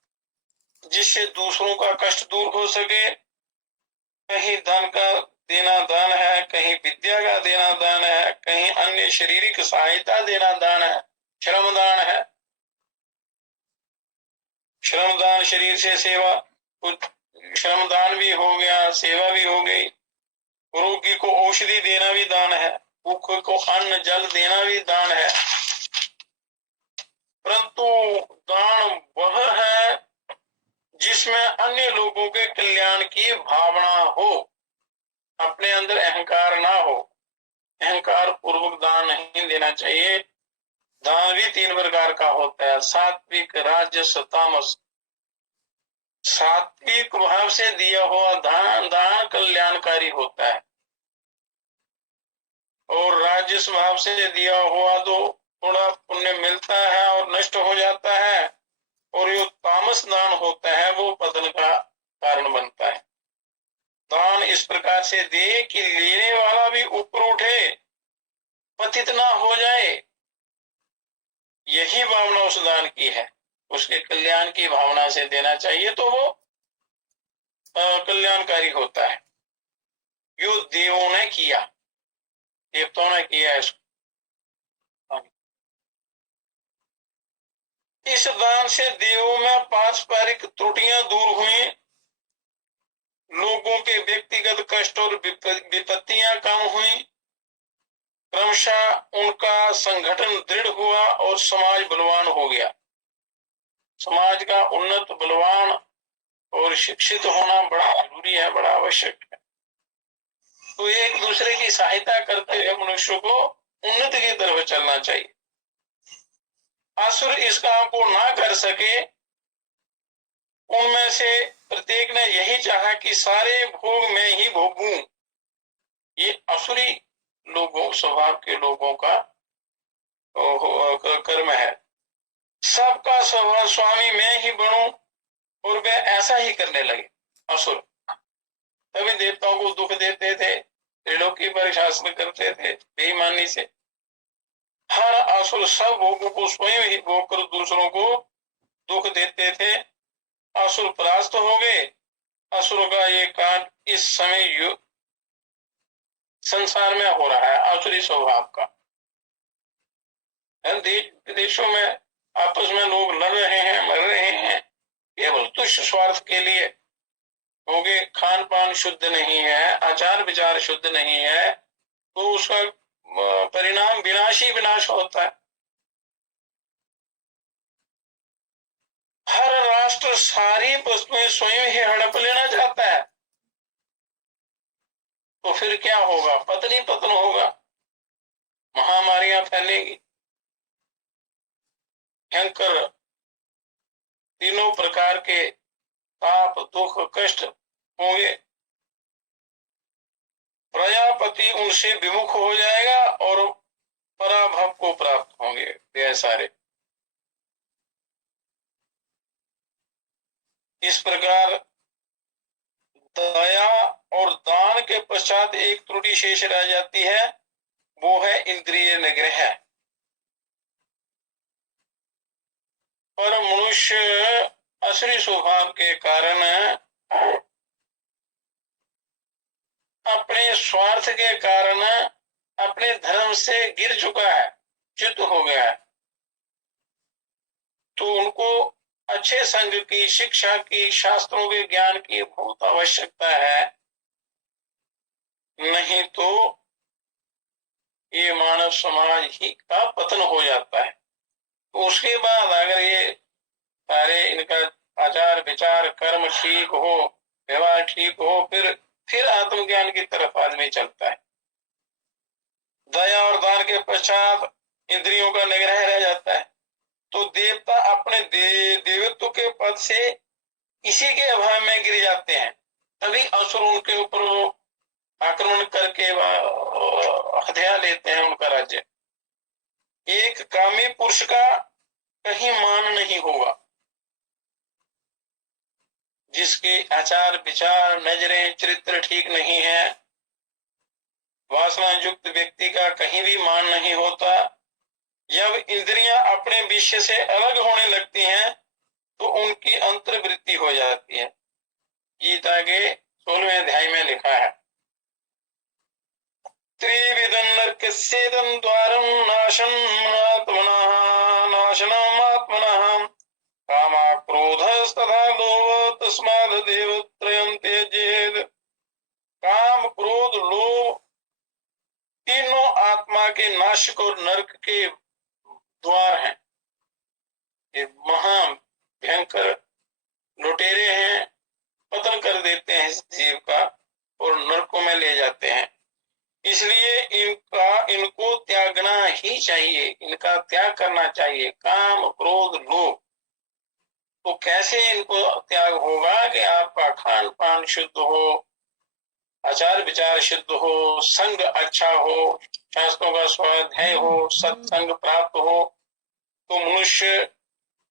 जिससे दूसरों का कष्ट दूर हो सके। कहीं धन का देना दान है विद्या का देना दान है, कहीं अन्य शारीरिक सहायता देना दान है, श्रमदान है। श्रमदान शरीर से सेवा, कुछ श्रमदान भी हो गया, सेवा भी हो गई। रोगी को औषधि देना भी दान है, भूखे को अन्न जल देना भी दान है। परंतु दान वह है जिसमें अन्य लोगों के कल्याण की भावना हो, अपने अंदर अहंकार ना हो। अहंकार पूर्वक दान नहीं देना चाहिए। दान भी 3 प्रकार का होता है, सात्विक, राजस, तामस। सात्विक भाव से दिया हुआ दान कल्याणकारी होता है, और राजस भाव से दिया हुआ तो थोड़ा पुण्य मिलता है और नष्ट हो जाता है, और जो तामस दान होता है वो पतन का कारण बनता है। दान इस प्रकार से दे कि लेने वाला भी ऊपर उठे, पतित ना हो जाए, यही भावना उस दान की है। उसके कल्याण की भावना से देना चाहिए तो वो कल्याणकारी होता है। यो देवों ने किया, देवताओं ने किया इसको। इस दान से देवों में पारस्परिक त्रुटियां दूर हुई, लोगों के व्यक्तिगत कष्ट और विपत्तियां कम हुई, क्रमशः उनका संगठन दृढ़ हुआ और समाज बलवान हो गया। समाज का उन्नत, बलवान और शिक्षित होना बड़ा जरूरी है, बड़ा आवश्यक है। तो एक दूसरे की सहायता करते हुए मनुष्य को उन्नति की तरफ चलना चाहिए। असुर इस काम को ना कर सके, उनमें से प्रत्येक ने यही चाहा कि सारे भोग मैं ही भोगूं। ये असुरी लोगों, स्वभाव के लोगों का कर्म है। सबका स्वभाव स्वामी मैं ही बनूं, और वे ऐसा ही करने लगे असुर। तभी देवताओं को दुख देते थे, त्रिलोकी पर शासन करते थे बेईमानी से। हर असुर सब भोगों को स्वयं ही भोग कर दूसरों को दुख देते थे। असुर परास्त हो गए। असुरों का ये कांड इस समय संसार में हो रहा है, आसुरी स्वभाव का। देश विदेशों में आपस में लोग लड़ रहे हैं, मर रहे हैं, केवल तुच्छ स्वार्थ के लिए। क्योंकि खान पान शुद्ध नहीं है, आचार विचार शुद्ध नहीं है, तो उसका परिणाम विनाश ही विनाश होता है। हर राष्ट्र सारी वस्तुएं स्वयं ही हड़प लेना चाहता है, तो फिर क्या होगा? पतन ही पतन होगा, महामारियां फैलेगी, भयंकर तीनों प्रकार के पाप, दुख, कष्ट होंगे। प्रजापति उनसे विमुख हो जाएगा और पराभव को प्राप्त होंगे वे सारे। इस प्रकार दया और दान के पश्चात एक त्रुटि शेष रह जाती है, वो है इंद्रिय निग्रह। पर मनुष्य असली स्वभाव के कारण, अपने स्वार्थ के कारण, अपने धर्म से गिर चुका है, च्युत हो गया है। तो उनको अच्छे संग की, शिक्षा की, शास्त्रों के ज्ञान की बहुत आवश्यकता है। नहीं तो ये मानव समाज ही का पतन हो जाता है। तो उसके बाद अगर ये सारे इनका आचार विचार कर्म ठीक हो, व्यवहार ठीक हो, फिर आत्मज्ञान की तरफ आदमी चलता है। दया और दान के पश्चात इंद्रियों का निग्रह रह जाता है। तो देवता अपने देवत्व के पद से इसी के अभाव में गिर जाते हैं। तभी असुर उनके ऊपर वो आक्रमण करके हथिया लेते हैं उनका राज्य। एक कामी पुरुष का कहीं मान नहीं होगा, जिसके आचार विचार, नजरें, चरित्र ठीक नहीं है। वासना युक्त व्यक्ति का कहीं भी मान नहीं होता। जब इंद्रियां अपने विषय से अलग होने लगती हैं तो उनकी अंतर्वृत्ति हो जाती है। गीता के 16वें अध्याय में लिखा है, त्रिविधं नरकस्येदं द्वारं नाशनमात्मनः कामा क्रोधस्तथा लोभ तस्मादेव त्रयं त्यजेत्। काम, क्रोध, लोभ तीनों आत्मा के नाशक और नरक के द्वार हैं। ये महा भयंकर लुटेरे हैं, पतन कर देते हैं इस जीव का और नरकों में ले जाते हैं। इसलिए इनको त्यागना ही चाहिए, इनका त्याग करना चाहिए। काम, क्रोध, लोभ। तो कैसे इनको त्याग होगा कि आपका खान पान शुद्ध हो, आचार विचार शुद्ध हो, संग अच्छा हो, शास्त्रों का स्वाध्याय हो, सत्संग प्राप्त हो, तो मनुष्य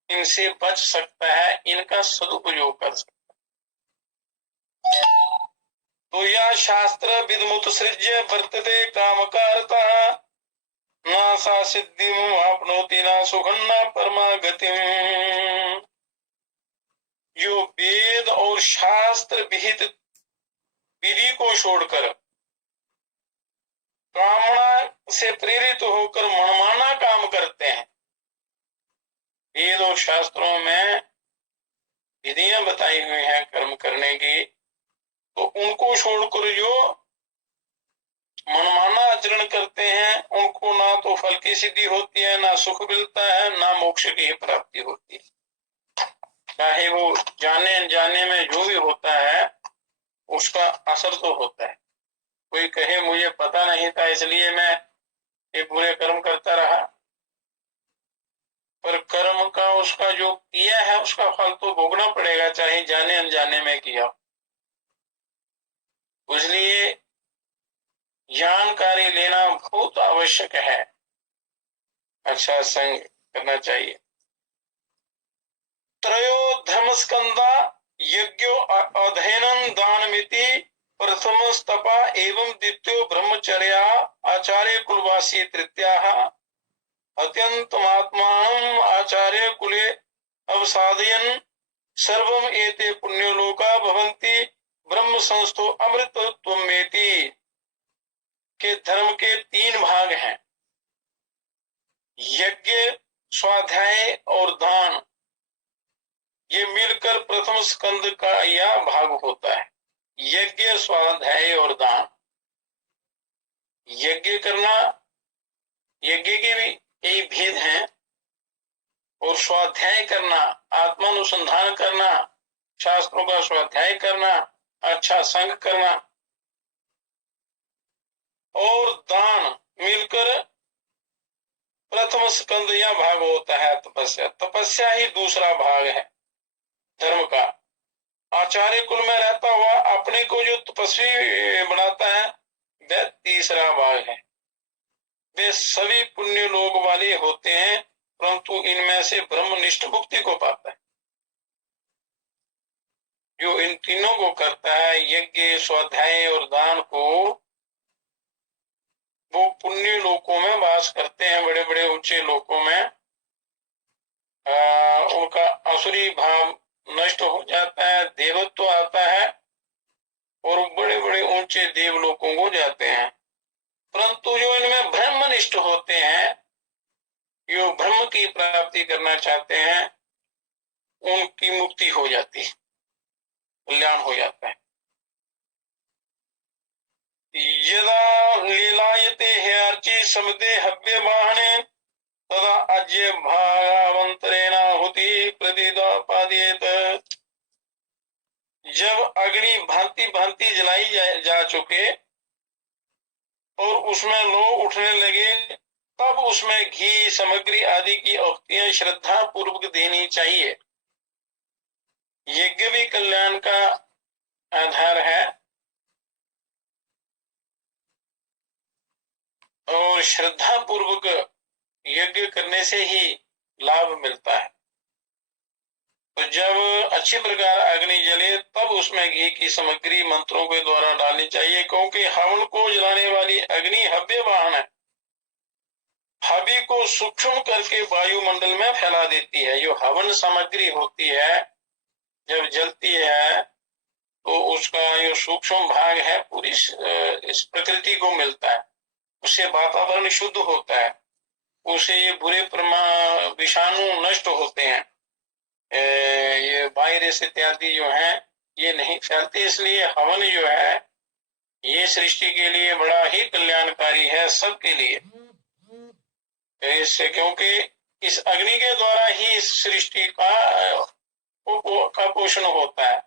इनसे बच सकता है, इनका सदुपयोग कर सकता है। तो यह शास्त्र विदमुत सृज्य वर्तते कामकारता न सा सिद्धि आपनोति न सुखं न परमागतिम्। जो वेद और शास्त्र विहित विधि को छोड़कर कामना से प्रेरित होकर मनमाना काम करते हैं, वेद और शास्त्रों में विधियां बताई हुई हैं कर्म करने की, तो उनको छोड़कर जो मनमाना आचरण करते हैं उनको ना तो फल की सिद्धि होती है, ना सुख मिलता है, ना मोक्ष की प्राप्ति होती है। चाहे वो जाने अनजाने में जो भी होता है उसका असर तो होता है। कोई कहे मुझे पता नहीं था इसलिए मैं ये बुरे कर्म करता रहा, पर कर्म का उसका जो किया है उसका फल तो भोगना पड़ेगा, चाहे जाने अनजाने में किया। इसलिए जानकारी लेना बहुत आवश्यक है, अच्छा संग करना चाहिए। त्रयो धर्मस्कंदा यज्ञो अध्ययनं दानमिति प्रथम तपा एवं द्वितीयो ब्रह्मचर्या आचार्य कुलवासी तृतीयाः अत्यंतमात्मानं आचार्य कुले अवसादयन् सर्वम एते पुण्यलोका भवन्ति ब्रह्म संस्थो अमृतत्वमेति। के धर्म के 3 भाग हैं, यज्ञ, स्वाध्याय और दान। ये मिलकर प्रथम स्कंद का यह भाग होता है, यज्ञ, स्वाध्याय और दान। यज्ञ करना, यज्ञ के भी कई भेद हैं, और स्वाध्याय करना, आत्मानुसंधान करना, शास्त्रों का स्वाध्याय करना, अच्छा संग करना, और दान मिलकर प्रथम स्कंद यह भाग होता है तपस्या। तपस्या ही दूसरा भाग है धर्म का। आचार्य कुल में रहता हुआ अपने को जो तपस्वी बनाता है वह तीसरा भाग है। वे सभी पुण्य लोक वाले होते हैं, परंतु इनमें से ब्रह्मनिष्ठ मुक्ति को पाता है। जो इन तीनों को करता है, यज्ञ, स्वाध्याय और दान को, वो पुण्य लोकों में वास करते हैं, बड़े बड़े ऊंचे लोकों में। उनका असुरी भाव नष्ट हो जाता है, देवत्व आता है और बड़े बड़े ऊंचे देवलोकों को जाते हैं। परंतु जो इनमें ब्रह्मनिष्ठ होते हैं, जो ब्रह्म की प्राप्ति करना चाहते हैं, उनकी मुक्ति हो जाती है, कल्याण हो जाता है। यदा लीलायते ह्यार्ची समदे हव्य वाहने तदा अज्य भागावंतरेणाहुति प्रदिदापादियेत। जब अग्नि भांति भांति जलाई जा चुके और उसमें लोग उठने लगे, तब उसमें घी, सामग्री आदि की आहुतियां श्रद्धा पूर्वक देनी चाहिए। यज्ञ भी कल्याण का आधार है और श्रद्धा पूर्वक यज्ञ करने से ही लाभ मिलता है। तो जब अच्छी प्रकार अग्नि जले तब उसमें घी की सामग्री मंत्रों के द्वारा डालनी चाहिए, क्योंकि हवन को जलाने वाली अग्नि हव्य वाहन है। हवि को सूक्ष्म करके वायुमंडल में फैला देती है। जो हवन सामग्री होती है जब जलती है तो उसका जो सूक्ष्म भाग है पूरी इस प्रकृति को मिलता है, उससे वातावरण शुद्ध होता है, उससे ये बुरे विषाणु नष्ट होते हैं, ये वायरस इत्यादि जो है ये नहीं फैलते। इसलिए हवन जो है ये सृष्टि के लिए बड़ा ही कल्याणकारी है, सबके लिए। इससे क्योंकि इस अग्नि के द्वारा ही इस सृष्टि का पोषण होता है।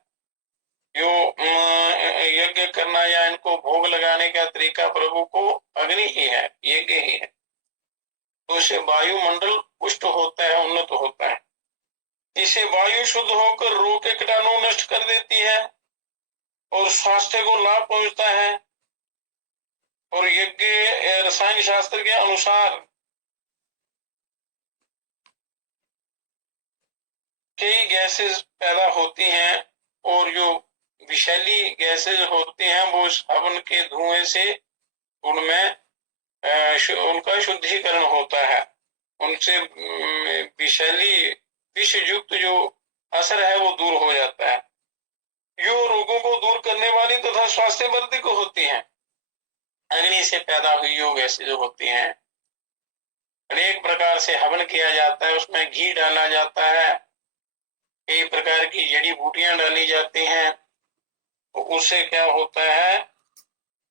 जो यज्ञ करना या इनको भोग लगाने का तरीका प्रभु को अग्नि ही है, यज्ञ ही है। तो इससे वायुमंडल पुष्ट होता है, उन्नत होता है। इससे वायु शुद्ध होकर रोग के कीटाणु नष्ट कर देती है और स्वास्थ्य को लाभ पहुंचता है। और यज्ञ रसायन शास्त्र के अनुसार कई गैसेस पैदा होती हैं और जो विषैली गैसेस होती हैं वो हवन के धुएं से उनमें उनका शुद्धिकरण होता है, उनसे विषैली विष युक्त जो असर है वो दूर हो जाता है। जो रोगों को दूर करने वाली तथा स्वास्थ्य वर्धक होती हैं, अग्नि से पैदा हुई जो गैसेज होती हैं। अनेक प्रकार से हवन किया जाता है, उसमें घी डाला जाता है, कई प्रकार की जड़ी बूटियां डाली जाती हैं। तो उससे क्या होता है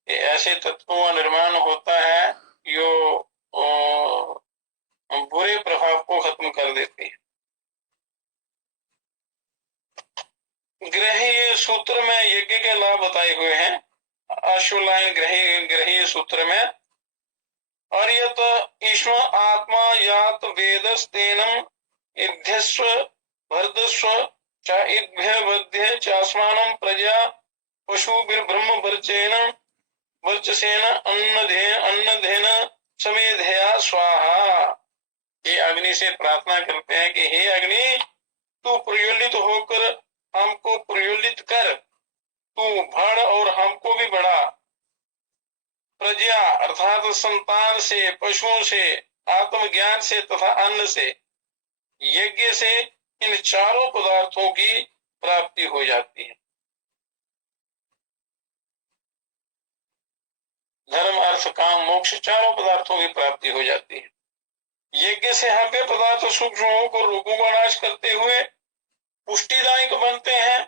कि ऐसे तत्वों का निर्माण होता है जो बुरे प्रभाव को खत्म कर देते हैं। ग्रहीय सूत्र में यज्ञ के लाभ बताए हुए हैं। अश्वलायन ग्रहीय सूत्र में अर्यत ईश्वर आत्मा यात वेदस्तेनम इध्यस्व भर्दस्व च इद्भ्य वध्य चास्मानं प्रजा पशुभिर्ब्रह्म वर्चसेन अन्नधेन समेधया स्वाहा। ये अग्नि से प्रार्थना करते हैं कि हे अग्नि, तू प्रज्वलित होकर हमको प्रज्वलित कर, तू बढ़ और हमको भी बढ़ा। प्रजा अर्थात संतान से, पशुओं से, आत्मज्ञान से तथा अन्न से, यज्ञ से इन चारों पदार्थों की प्राप्ति हो जाती है। धर्म अर्थ काम मोक्ष चारों पदार्थों की प्राप्ति हो जाती है। यज्ञ से हव्य पदार्थ सूक्ष्मों को रोगों का नाश करते हुए पुष्टिदायक बनते हैं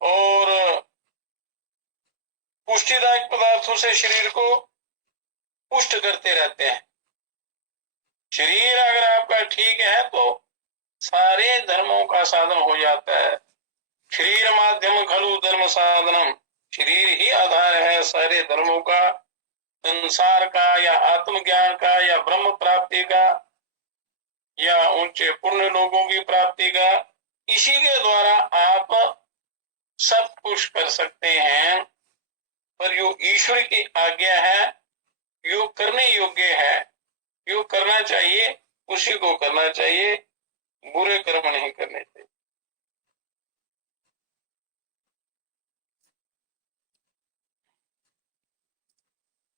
और पुष्टिदायक पदार्थों से शरीर को पुष्ट करते रहते हैं। शरीर अगर आपका ठीक है तो सारे धर्मों का साधन हो जाता है। शरीर माध्यम खलु धर्म साधनम, शरीर ही आधार है सारे धर्मों का, संसार का या आत्मज्ञान का या ब्रह्म प्राप्ति का या ऊंचे पुण्य लोगों की प्राप्ति का। इसी के द्वारा आप सब कुछ कर सकते हैं, पर जो ईश्वर की आज्ञा है, जो करने योग्य है, जो करना चाहिए उसी को करना चाहिए, बुरे कर्म नहीं करने चाहिए।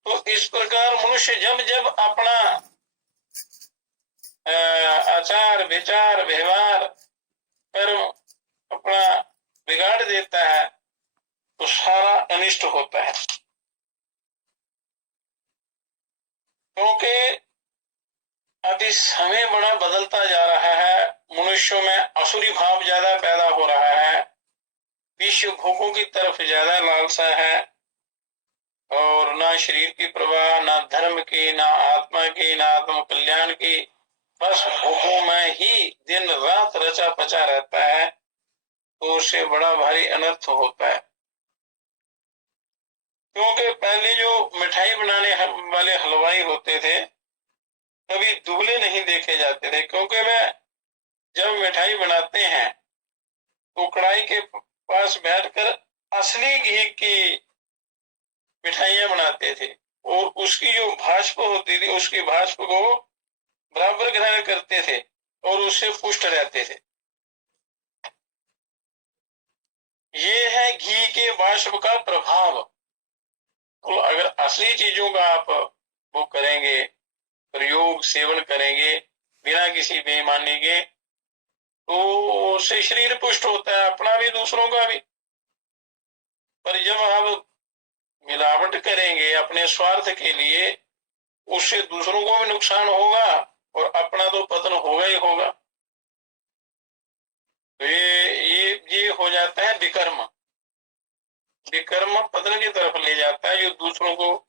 तो इस प्रकार मनुष्य जब जब अपना आचार विचार व्यवहार कर्म अपना बिगाड़ देता है तो सारा अनिष्ट होता है। क्योंकि अभी समय बड़ा बदलता जा रहा है, मनुष्यों में असुरी भाव ज्यादा पैदा हो रहा है, विश्व भोगों की तरफ ज्यादा लालसा है और ना शरीर की प्रवाह, ना धर्म की, ना आत्मा की, ना आत्म कल्याण की, बस भोगों में ही दिन रात रचा पचा रहता है। तो उससे बड़ा भारी अनर्थ होता है। क्योंकि पहले जो मिठाई बनाने वाले हलवाई होते थे कभी दूल्हे नहीं देखे जाते थे, क्योंकि वे जब मिठाई बनाते हैं तो कढ़ाई के पास बैठकर असली घी की मिठाइयां बनाते थे और उसकी जो भाष्प होती थी उसकी भाष्प को बराबर ग्रहण करते थे और उससे पुष्ट रहते थे। ये है घी के भाष्प का प्रभाव। तो अगर असली चीजों का आप वो करेंगे, प्रयोग सेवन करेंगे बिना किसी बेईमानी के, तो उससे शरीर पुष्ट होता है, अपना भी दूसरों का भी। पर जब आप मिलावट करेंगे अपने स्वार्थ के लिए, उससे दूसरों को भी नुकसान होगा और अपना तो पतन होगा ही होगा। तो ये हो जाता है विकर्म। विकर्म पतन की तरफ ले जाता है, जो दूसरों को,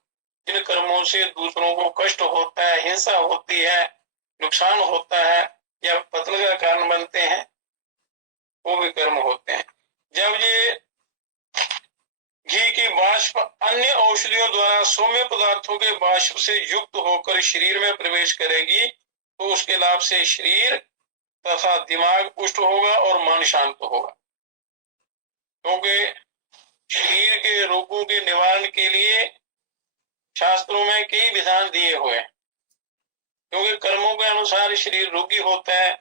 जिन कर्मों से दूसरों को कष्ट होता है, हिंसा होती है, नुकसान होता है या पतन का कारण बनते हैं, वो विकर्म होते हैं। जब ये घी की वाष्प अन्य औषधियों द्वारा सौम्य पदार्थों के वाष्प से युक्त होकर शरीर में प्रवेश करेगी तो उसके लाभ से शरीर तथा दिमाग पुष्ट होगा और मन शांत होगा। क्योंकि शरीर के रोगों के निवारण के लिए शास्त्रों में कई विधान दिए हुए हैं। क्योंकि कर्मों के अनुसार शरीर रोगी होता है,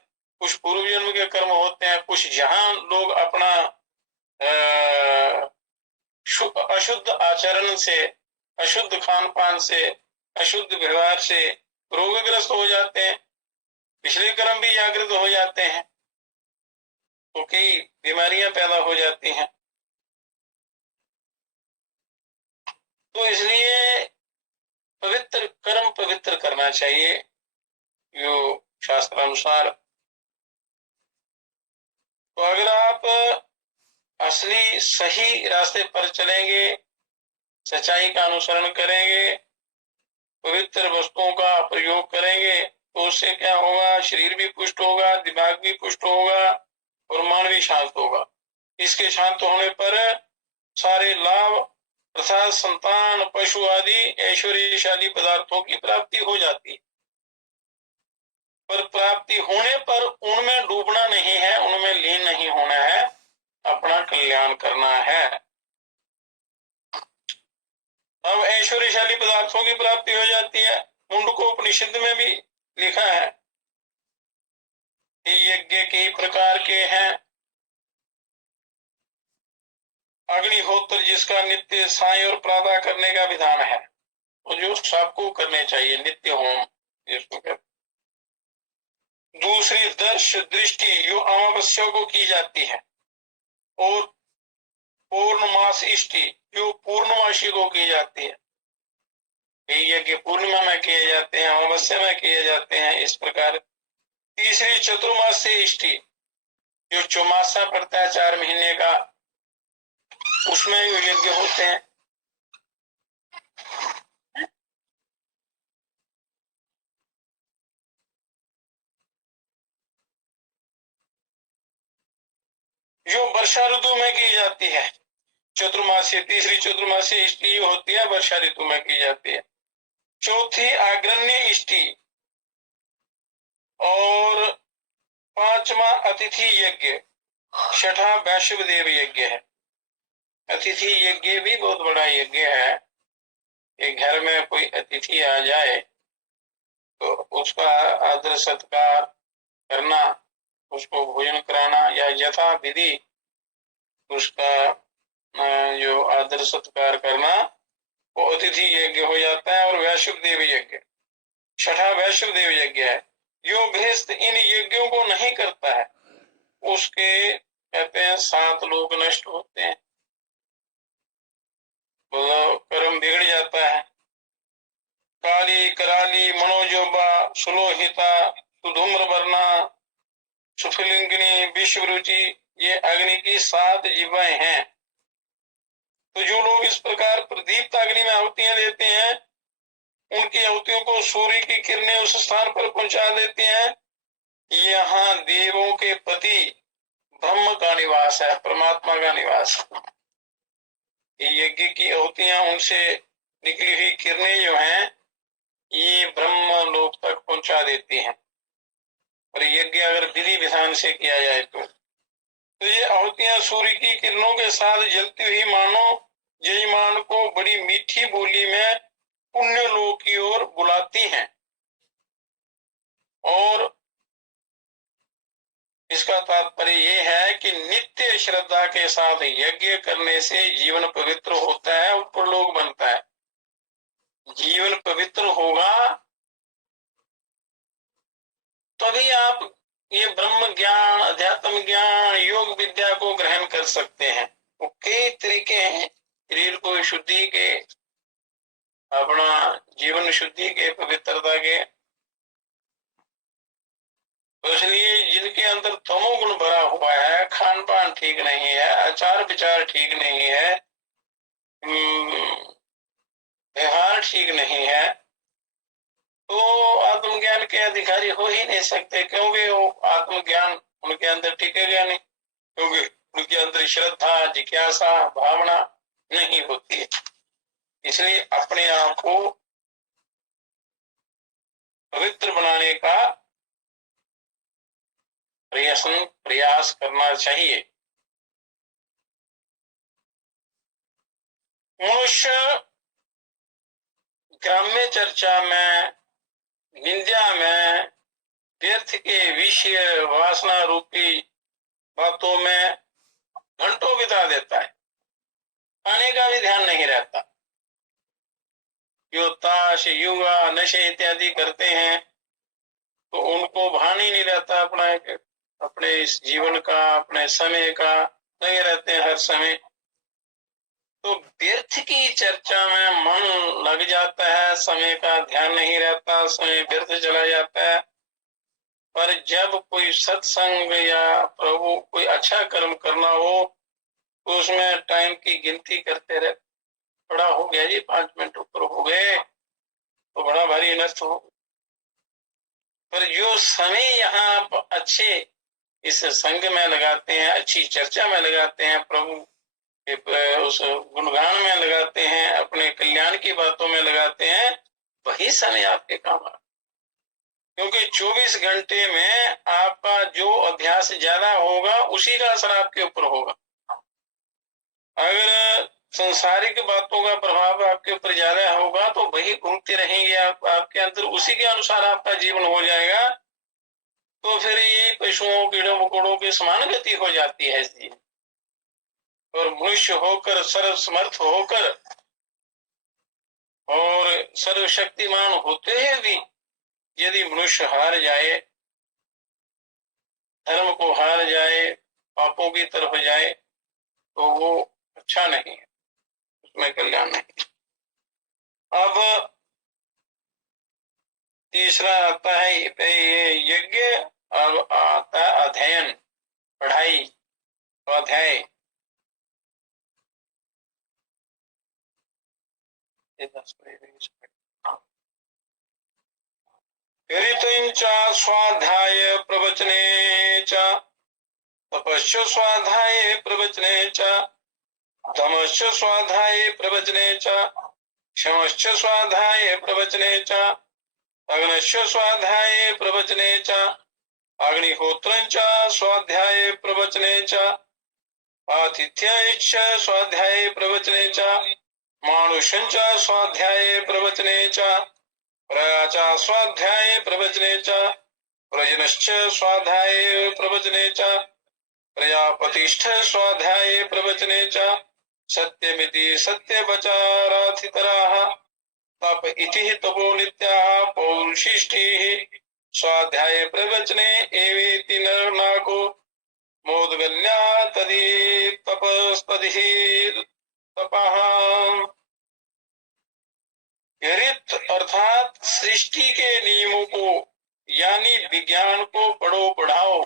कुछ पूर्व जन्म के कर्म होते हैं, कुछ जहां लोग अपना अशुद्ध आचरण से, अशुद्ध खान पान से, अशुद्ध व्यवहार से रोगग्रस्त हो जाते हैं, पिछले कर्म भी जागृत हो जाते हैं, तो कई बीमारियां पैदा हो जाती हैं। तो इसलिए पवित्र कर्म पवित्र करना चाहिए जो शास्त्रानुसार। तो अगर आप असली सही रास्ते पर चलेंगे, सच्चाई का अनुसरण करेंगे, पवित्र वस्तुओं का प्रयोग करेंगे, तो उससे क्या होगा, शरीर भी पुष्ट होगा, दिमाग भी पुष्ट होगा और मन भी शांत होगा। इसके शांत होने पर सारे लाभ अर्थात संतान, पशु आदि ऐश्वर्यशाली पदार्थों की प्राप्ति हो जाती है। पर प्राप्ति होने पर उनमें डूबना नहीं है, उनमें लीन नहीं होना है, अपना कल्याण करना है। अब ऐश्वर्यशाली पदार्थों की प्राप्ति हो जाती है। मुंडकोपनिषद में भी लिखा है कि यज्ञ कई प्रकार के हैं। अग्निहोत्र जिसका नित्य साय और प्रातः करने का विधान है, तो जो सबको करने चाहिए, नित्य होम जिसको कहते। दूसरी दर्श दृष्टि जो अमावस्या को की जाती है, और पूर्णमास इष्टि जो पूर्णमासी को की जाती है। यज्ञ पूर्णिमा में किए जाते हैं, अमावस्या में किए जाते हैं, इस प्रकार। तीसरी चतुर्मास से इष्टि जो चौमासा पड़ता है 4 महीने का, उसमें यज्ञ होते हैं। जो वर्षा ऋतु में की जाती है चतुर्मासी, तीसरी चतुर्मासी इष्टि जो होती है वर्षा ऋतु में की जाती है। चौथी आग्रण्य इष्टि और पांचवा अतिथि यज्ञ, छठा वैश्व देव यज्ञ है। अतिथि यज्ञ भी बहुत बड़ा यज्ञ है। एक घर में कोई अतिथि आ जाए तो उसका आदर सत्कार करना, उसको भोजन कराना या यथा विधि उसका जो आदर सत्कार करना, वो अतिथि यज्ञ हो जाता है। और वैश्व देव यज्ञ छठा वैश्व देव यज्ञ है। जो गृहस्थ इन यज्ञों को नहीं करता है उसके कहते हैं 7 लोग नष्ट होते हैं, मतलब कर्म बिगड़ जाता है। काली कराली मनोजोबा सुलोहिता सुधूम्र वर्णा सुफलिंगिनी विश्वरुचि, ये अग्नि की 7 जीवाएं हैं। तो जो लोग इस प्रकार प्रदीप्त अग्नि में आहुतियां देते हैं, उनकी आहुतियों को सूर्य की किरणें उस स्थान पर पहुंचा देती हैं। यहाँ देवों के पति ब्रह्म का निवास है, परमात्मा का निवास। यज्ञ की आहुतियां, उनसे निकली हुई किरणें जो हैं, ये ब्रह्म लोक तक पहुंचा देती हैं। और यज्ञ अगर विधि विधान से किया जाए तो ये आहुतियां सूर्य की किरणों के साथ जलती हुई मानो यजमान को बड़ी मीठी बोली में पुण्य लोक की ओर बुलाती हैं। और इसका तात्पर्य ये है कि नित्य श्रद्धा के साथ यज्ञ करने से जीवन पवित्र होता है, ऊपर लोक बनता है। जीवन पवित्र होगा तभी आप ये ब्रह्म ज्ञान, अध्यात्म ज्ञान, योग विद्या को ग्रहण कर सकते हैं। वो कई तरीके हैं शरीर को शुद्धि के, अपना जीवन शुद्धि के, पवित्रता के। तो इसलिए जिनके अंदर तमोगुण भरा हुआ है, खान पान ठीक नहीं है, आचार विचार ठीक नहीं है, व्यवहार ठीक नहीं है, तो आत्मज्ञान के अधिकारी हो ही नहीं सकते, क्योंकि वो आत्मज्ञान उनके अंदर टिकेगा नहीं, क्योंकि उनके अंदर श्रद्धा, जिज्ञासा, भावना नहीं होती है। इसलिए अपने आप को पवित्र बनाने का प्रयास करना चाहिए। मनुष्य ग्राम्य चर्चा में, निंदा में, व्यर्थ के विषय वासना रूपी बातों में घंटों बिता देता है, खाने का भी ध्यान नहीं रहता। जो ताश, युवा, नशे इत्यादि करते हैं तो उनको भान ही नहीं रहता अपने इस जीवन का, अपने समय का, लगे रहते हैं हर समय। तो व्यर्थ की चर्चा में मन लग जाता है, समय का ध्यान नहीं रहता, समय व्यर्थ चला जाता है। पर जब कोई सत्संग या प्रभु कोई अच्छा कर्म करना हो तो उसमें टाइम की गिनती करते रहे, बड़ा हो गया जी, 5 मिनट ऊपर हो गए तो बड़ा भारी नष्ट हो। पर जो समय यहाँ अच्छे इस संग में लगाते हैं, अच्छी चर्चा में लगाते हैं, प्रभु उस गुणगान में लगाते हैं, अपने कल्याण की बातों में लगाते हैं, वही समय आपके काम आ। क्योंकि 24 घंटे में आपका जो अभ्यास ज्यादा होगा उसी का असर आपके ऊपर होगा। अगर संसारिक बातों का प्रभाव आपके ऊपर ज्यादा होगा तो वही घूमते रहेंगे आपके अंदर, उसी के अनुसार आपका जीवन हो जाएगा। तो फिर ये पशुओं, कीड़ों मकोड़ों के समान गति हो जाती है इस जीवन। और मनुष्य होकर, सर्वसमर्थ होकर और सर्वशक्तिमान होते हुए भी यदि मनुष्य हार जाए, धर्म को हार जाए, पापों की तरफ जाए, तो वो अच्छा नहीं है, उसमें कल्याण नहीं। अब तीसरा आता है ये यज्ञ, अब आता है अध्ययन, पढ़ाई, स्वाध्याय। स्वाध्याय प्रवचने च, तपश्च स्वाध्याय प्रवचने च, धमश्च स्वाध्याय प्रवचने च, क्षमश्च स्वाध्याय प्रवचने च, अग्नश्च स्वाध्याय प्रवचने च, अग्निहोत्रञ्च स्वाध्याय प्रवचने च, आतिथ्यश्च स्वाध्याय प्रवचने च, मानुषञ्च स्वाध्याय प्रवचने च, प्रजा स्वाध्याय प्रवचने च, प्रजनश्च स्वाध्याय प्रवचने च, प्रजापतिष्ठ स्वाध्याय प्रवचने च, सत्यमिति सत्यवचाराथितराः, तप इति तपो नित्याः पौरुषिष्टिः, स्वाध्याय प्रवचने एवेति नरनाको, मोदगल्या तदि तपस्तदिहि तपः। ऋत अर्थात सृष्टि के नियमों को, यानी विज्ञान को पढ़ो पढ़ाओ।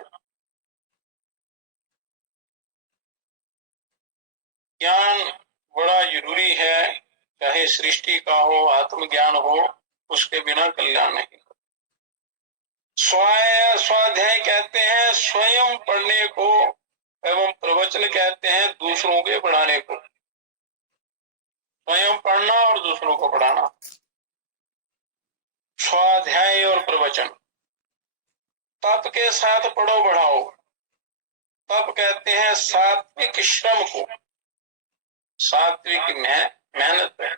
ज्ञान बड़ा जरूरी है, चाहे सृष्टि का हो, आत्मज्ञान हो, उसके बिना कल्याण नहीं। स्वाध्याय कहते हैं स्वयं पढ़ने को, एवं प्रवचन कहते हैं दूसरों के पढ़ाने को। स्वयं पढ़ना और दूसरों को पढ़ाना, स्वाध्याय और प्रवचन। तप के साथ पढ़ो बढ़ाओ। तप कहते हैं सात्विक श्रम को, सात्विक मेहनत है,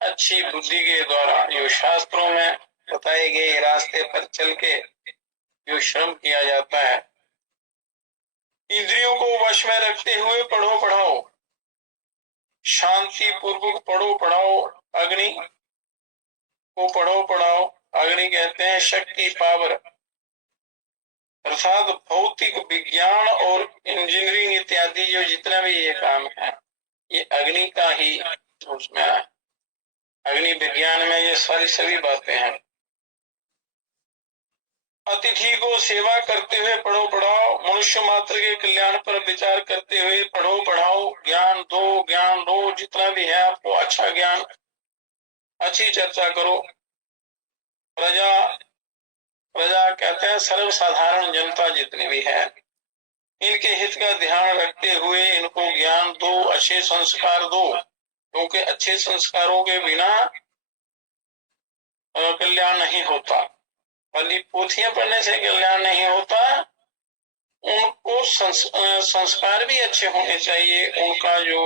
अच्छी बुद्धि के द्वारा जो शास्त्रों में बताए गए रास्ते पर चल के जो श्रम किया जाता है, इंद्रियों को वश में रखते हुए पढ़ो पढ़ाओ, शांति पूर्वक पढ़ो पढ़ाओ। अग्नि को पढ़ो पढ़ाओ। अग्नि कहते हैं शक्ति, पावर, अर्थात भौतिक विज्ञान और इंजीनियरिंग इत्यादि जो जितना भी ये काम है, ये अग्नि का ही उसमें है। अग्नि विज्ञान में ये सारी सभी बातें हैं। अतिथि को सेवा करते हुए पढ़ो पढ़ाओ, मनुष्य मात्र के कल्याण पर विचार करते हुए पढ़ो पढ़ाओ, ज्ञान दो जितना भी है आपको अच्छा ज्ञान, अच्छी चर्चा करो। प्रजा प्रजा कहते हैं सर्वसाधारण जनता जितनी भी है, इनके हित का ध्यान रखते हुए इनको ज्ञान दो, अच्छे संस्कार दो, क्योंकि अच्छे संस्कारों के बिना कल्याण नहीं होता। खाली पोथियां पढ़ने से कल्याण नहीं होता, उनको संस्कार भी अच्छे होने चाहिए। उनका जो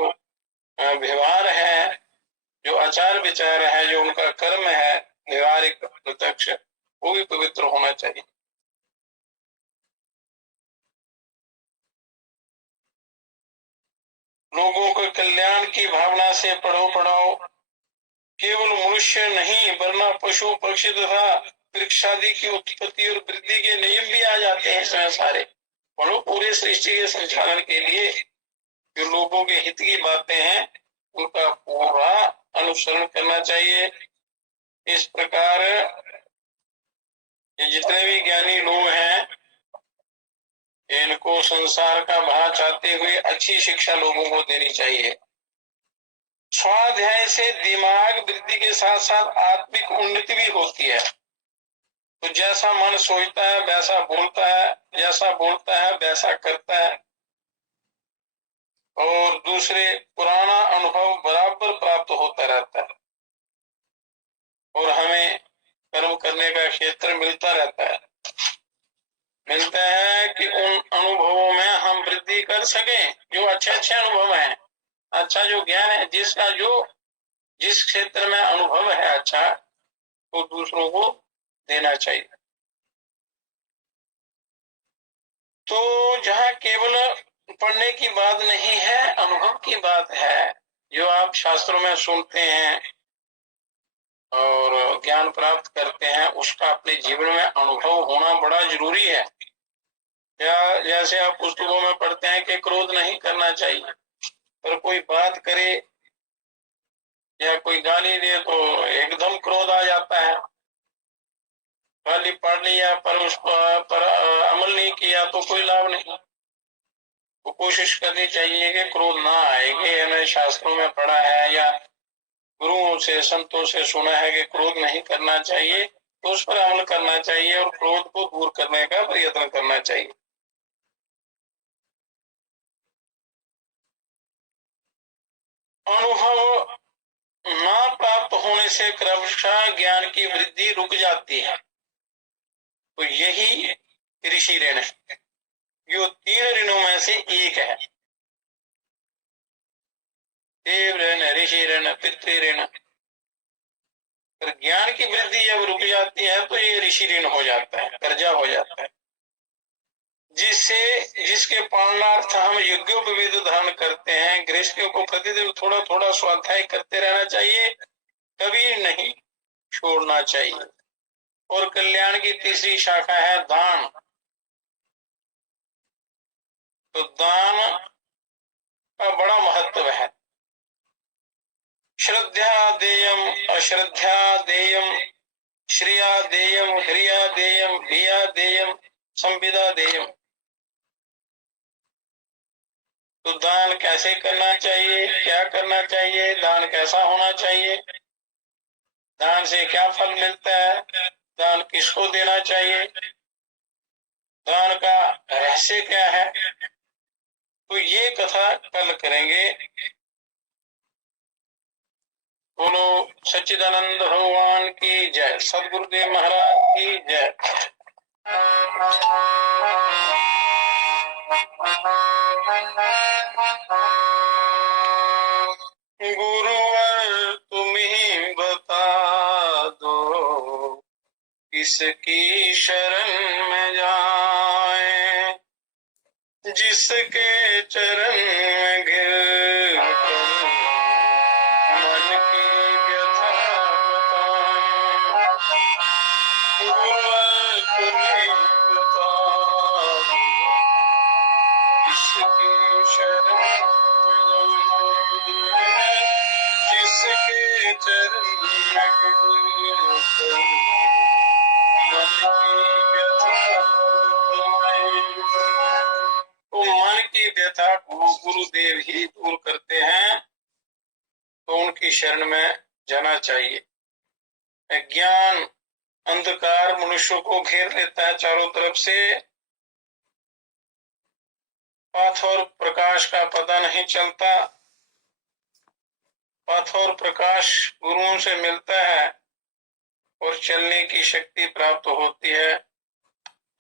व्यवहार है, जो आचार विचार है, जो उनका कर्म है व्यवहारिक प्रत्यक्ष, वो भी पवित्र होना चाहिए। लोगों को कल्याण की भावना से पढ़ो पढ़ाओ। केवल मनुष्य नहीं वरना पशु पक्षी तथा वृक्ष आदि की उत्पत्ति और वृद्धि के नियम भी आ जाते हैं इसमें सारे। पढ़ो, पूरे सृष्टि के संचालन के लिए जो लोगों के हित की बातें हैं उनका पूरा अनुसरण करना चाहिए। इस प्रकार ये जितने भी ज्ञानी लोग हैं इनको संसार का भला चाहते हुए अच्छी शिक्षा लोगों को देनी चाहिए। स्वाध्याय से दिमाग वृद्धि के साथ साथ आत्मिक उन्नति भी होती है। तो जैसा मन सोचता है वैसा बोलता है, जैसा बोलता है वैसा करता है, और दूसरे पुराना अनुभव बराबर प्राप्त होता रहता है और हमें कर्म करने का क्षेत्र मिलता रहता है। मिलता है कि उन अनुभवों में हम वृद्धि कर सकें जो अच्छे अच्छे अनुभव हैं, अच्छा जो ज्ञान है, जिसका जो जिस क्षेत्र में अनुभव है अच्छा, तो दूसरों को देना चाहिए। तो जहाँ केवल पढ़ने की बात नहीं है, अनुभव की बात है। जो आप शास्त्रों में सुनते हैं और ज्ञान प्राप्त करते हैं उसका अपने जीवन में अनुभव होना बड़ा जरूरी है। या जैसे आप पुस्तकों में पढ़ते हैं कि क्रोध नहीं करना चाहिए, पर कोई बात करे या कोई गाली दे तो एकदम क्रोध आ जाता है। गाली पढ़ लिया पर उस पर अमल नहीं किया तो कोई लाभ नहीं। तो कोशिश करनी चाहिए कि क्रोध ना आएगी। हमें शास्त्रों में पढ़ा है या गुरुओं से संतों से सुना है कि क्रोध नहीं करना चाहिए, तो उस पर अमल करना चाहिए और क्रोध को दूर करने का प्रयत्न करना चाहिए। अनुभव ना प्राप्त होने से क्रमशः ज्ञान की वृद्धि रुक जाती है। तो यही ऋषि ऋण है, जो 3 ऋणों में से एक है। देव ऋण, ऋषि ऋण, पितृ ऋण। ज्ञान की वृद्धि जब रुक जाती है तो ये ऋषि ऋण हो जाता है, कर्जा हो जाता है, जिसके पालनार्थ हम यज्ञोपवीत धारण करते हैं। गृहस्थियों को प्रतिदिन थोड़ा थोड़ा स्वाध्याय करते रहना चाहिए, कभी नहीं छोड़ना चाहिए। और कल्याण की तीसरी शाखा है दान। तो दान का बड़ा महत्व है। श्रद्धा देयम, अश्रद्धा देयम, श्रिया देयम, ह्रिया देयम, भिया देयम, संविदा देयम। तो दान कैसे करना चाहिए, क्या करना चाहिए, दान कैसा होना चाहिए, दान से क्या फल मिलता है, दान किसको देना चाहिए, दान का रहस्य क्या है, तो ये कथा कल करेंगे। बोलो सच्चिदानंद भगवान की जय, सदगुरुदेव महाराज की जय। गुरुवर तुम ही बता दो किसकी शरण में जाए, जिसके चरण में गिर मन की व्यथा बताए। गुरुवर तुम ही बता दो किसकी शरण में जाए। गुरुदेव ही दूर करते हैं, तो उनकी शरण में जाना चाहिए। अज्ञान अंधकार मनुष्य को घेर लेता है चारों तरफ से, पथ और प्रकाश का पता नहीं चलता। पथ और प्रकाश गुरुओं से मिलता है और चलने की शक्ति प्राप्त होती है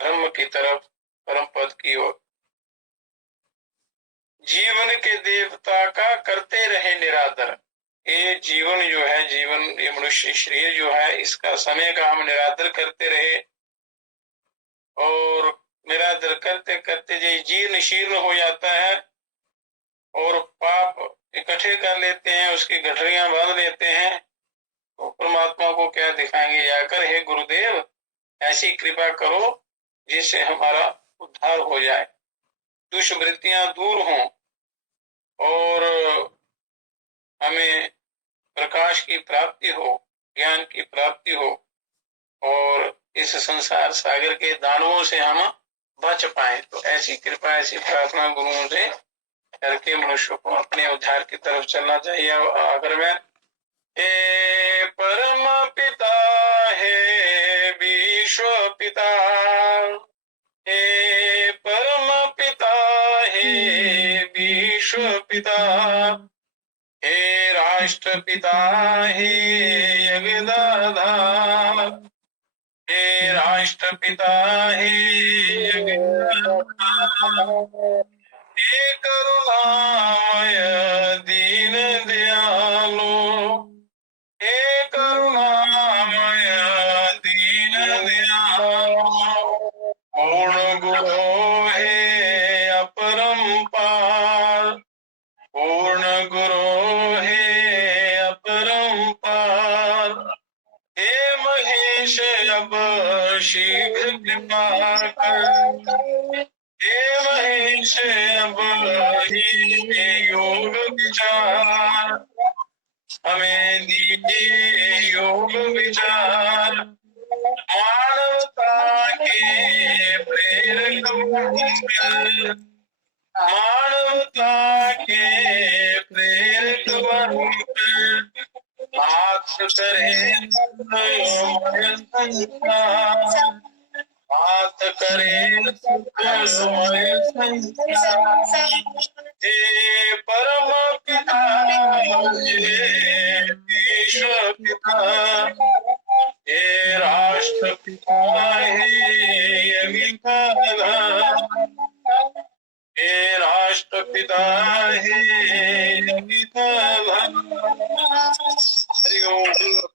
ब्रह्म की तरफ, परम पद की ओर। जीवन के देवता का करते रहे निरादर। ये जीवन जो है, जीवन ये मनुष्य शरीर जो है, इसका समय का हम निरादर करते रहे, और निरादर करते करते जो जीर्ण शीर्ण हो जाता है और पाप इकट्ठे कर लेते हैं, उसकी गठरियां बांध लेते हैं, तो परमात्मा को क्या दिखाएंगे जाकर, हे गुरुदेव ऐसी कृपा करो जिससे हमारा उद्धार हो जाए, दुष्वृत्तियां दूर हों और हमें प्रकाश की प्राप्ति हो, ज्ञान की प्राप्ति हो, और इस संसार सागर के दानवों से हम बच पाए। तो ऐसी कृपा, ऐसी प्रार्थना गुरुओं से करके मनुष्य को अपने उद्धार की तरफ चलना चाहिए। आखिर में हे परम पिता, हे विश्व पिता, हे परम पिता, हे विश्व पिता, हे राष्ट्रपिता, हे जगदाधा, हे राष्ट्रपिता, हे जगदाधा, हे करुणामय दीन दयालो, हे करुणामय दीन दयालो, पूर्ण गुरो हे अपरंपार, पूर्ण गुरो हे अपरंपार, हे महेश अब शीघ्र कृपा कर, हे महेश अब ही योग विचार, हमें दीजिए योग विचार, मानवता के प्रेरक मंगल, मानवता के प्रेरक मंगल, हाथ करे संसार, हाथ करे संसार, हे परम पिता, हे विश्व पिता, हे राष्ट्र पिता, हे अमिताधा, हे राष्ट्रपिता, हे अमिताधा। हरि ओम।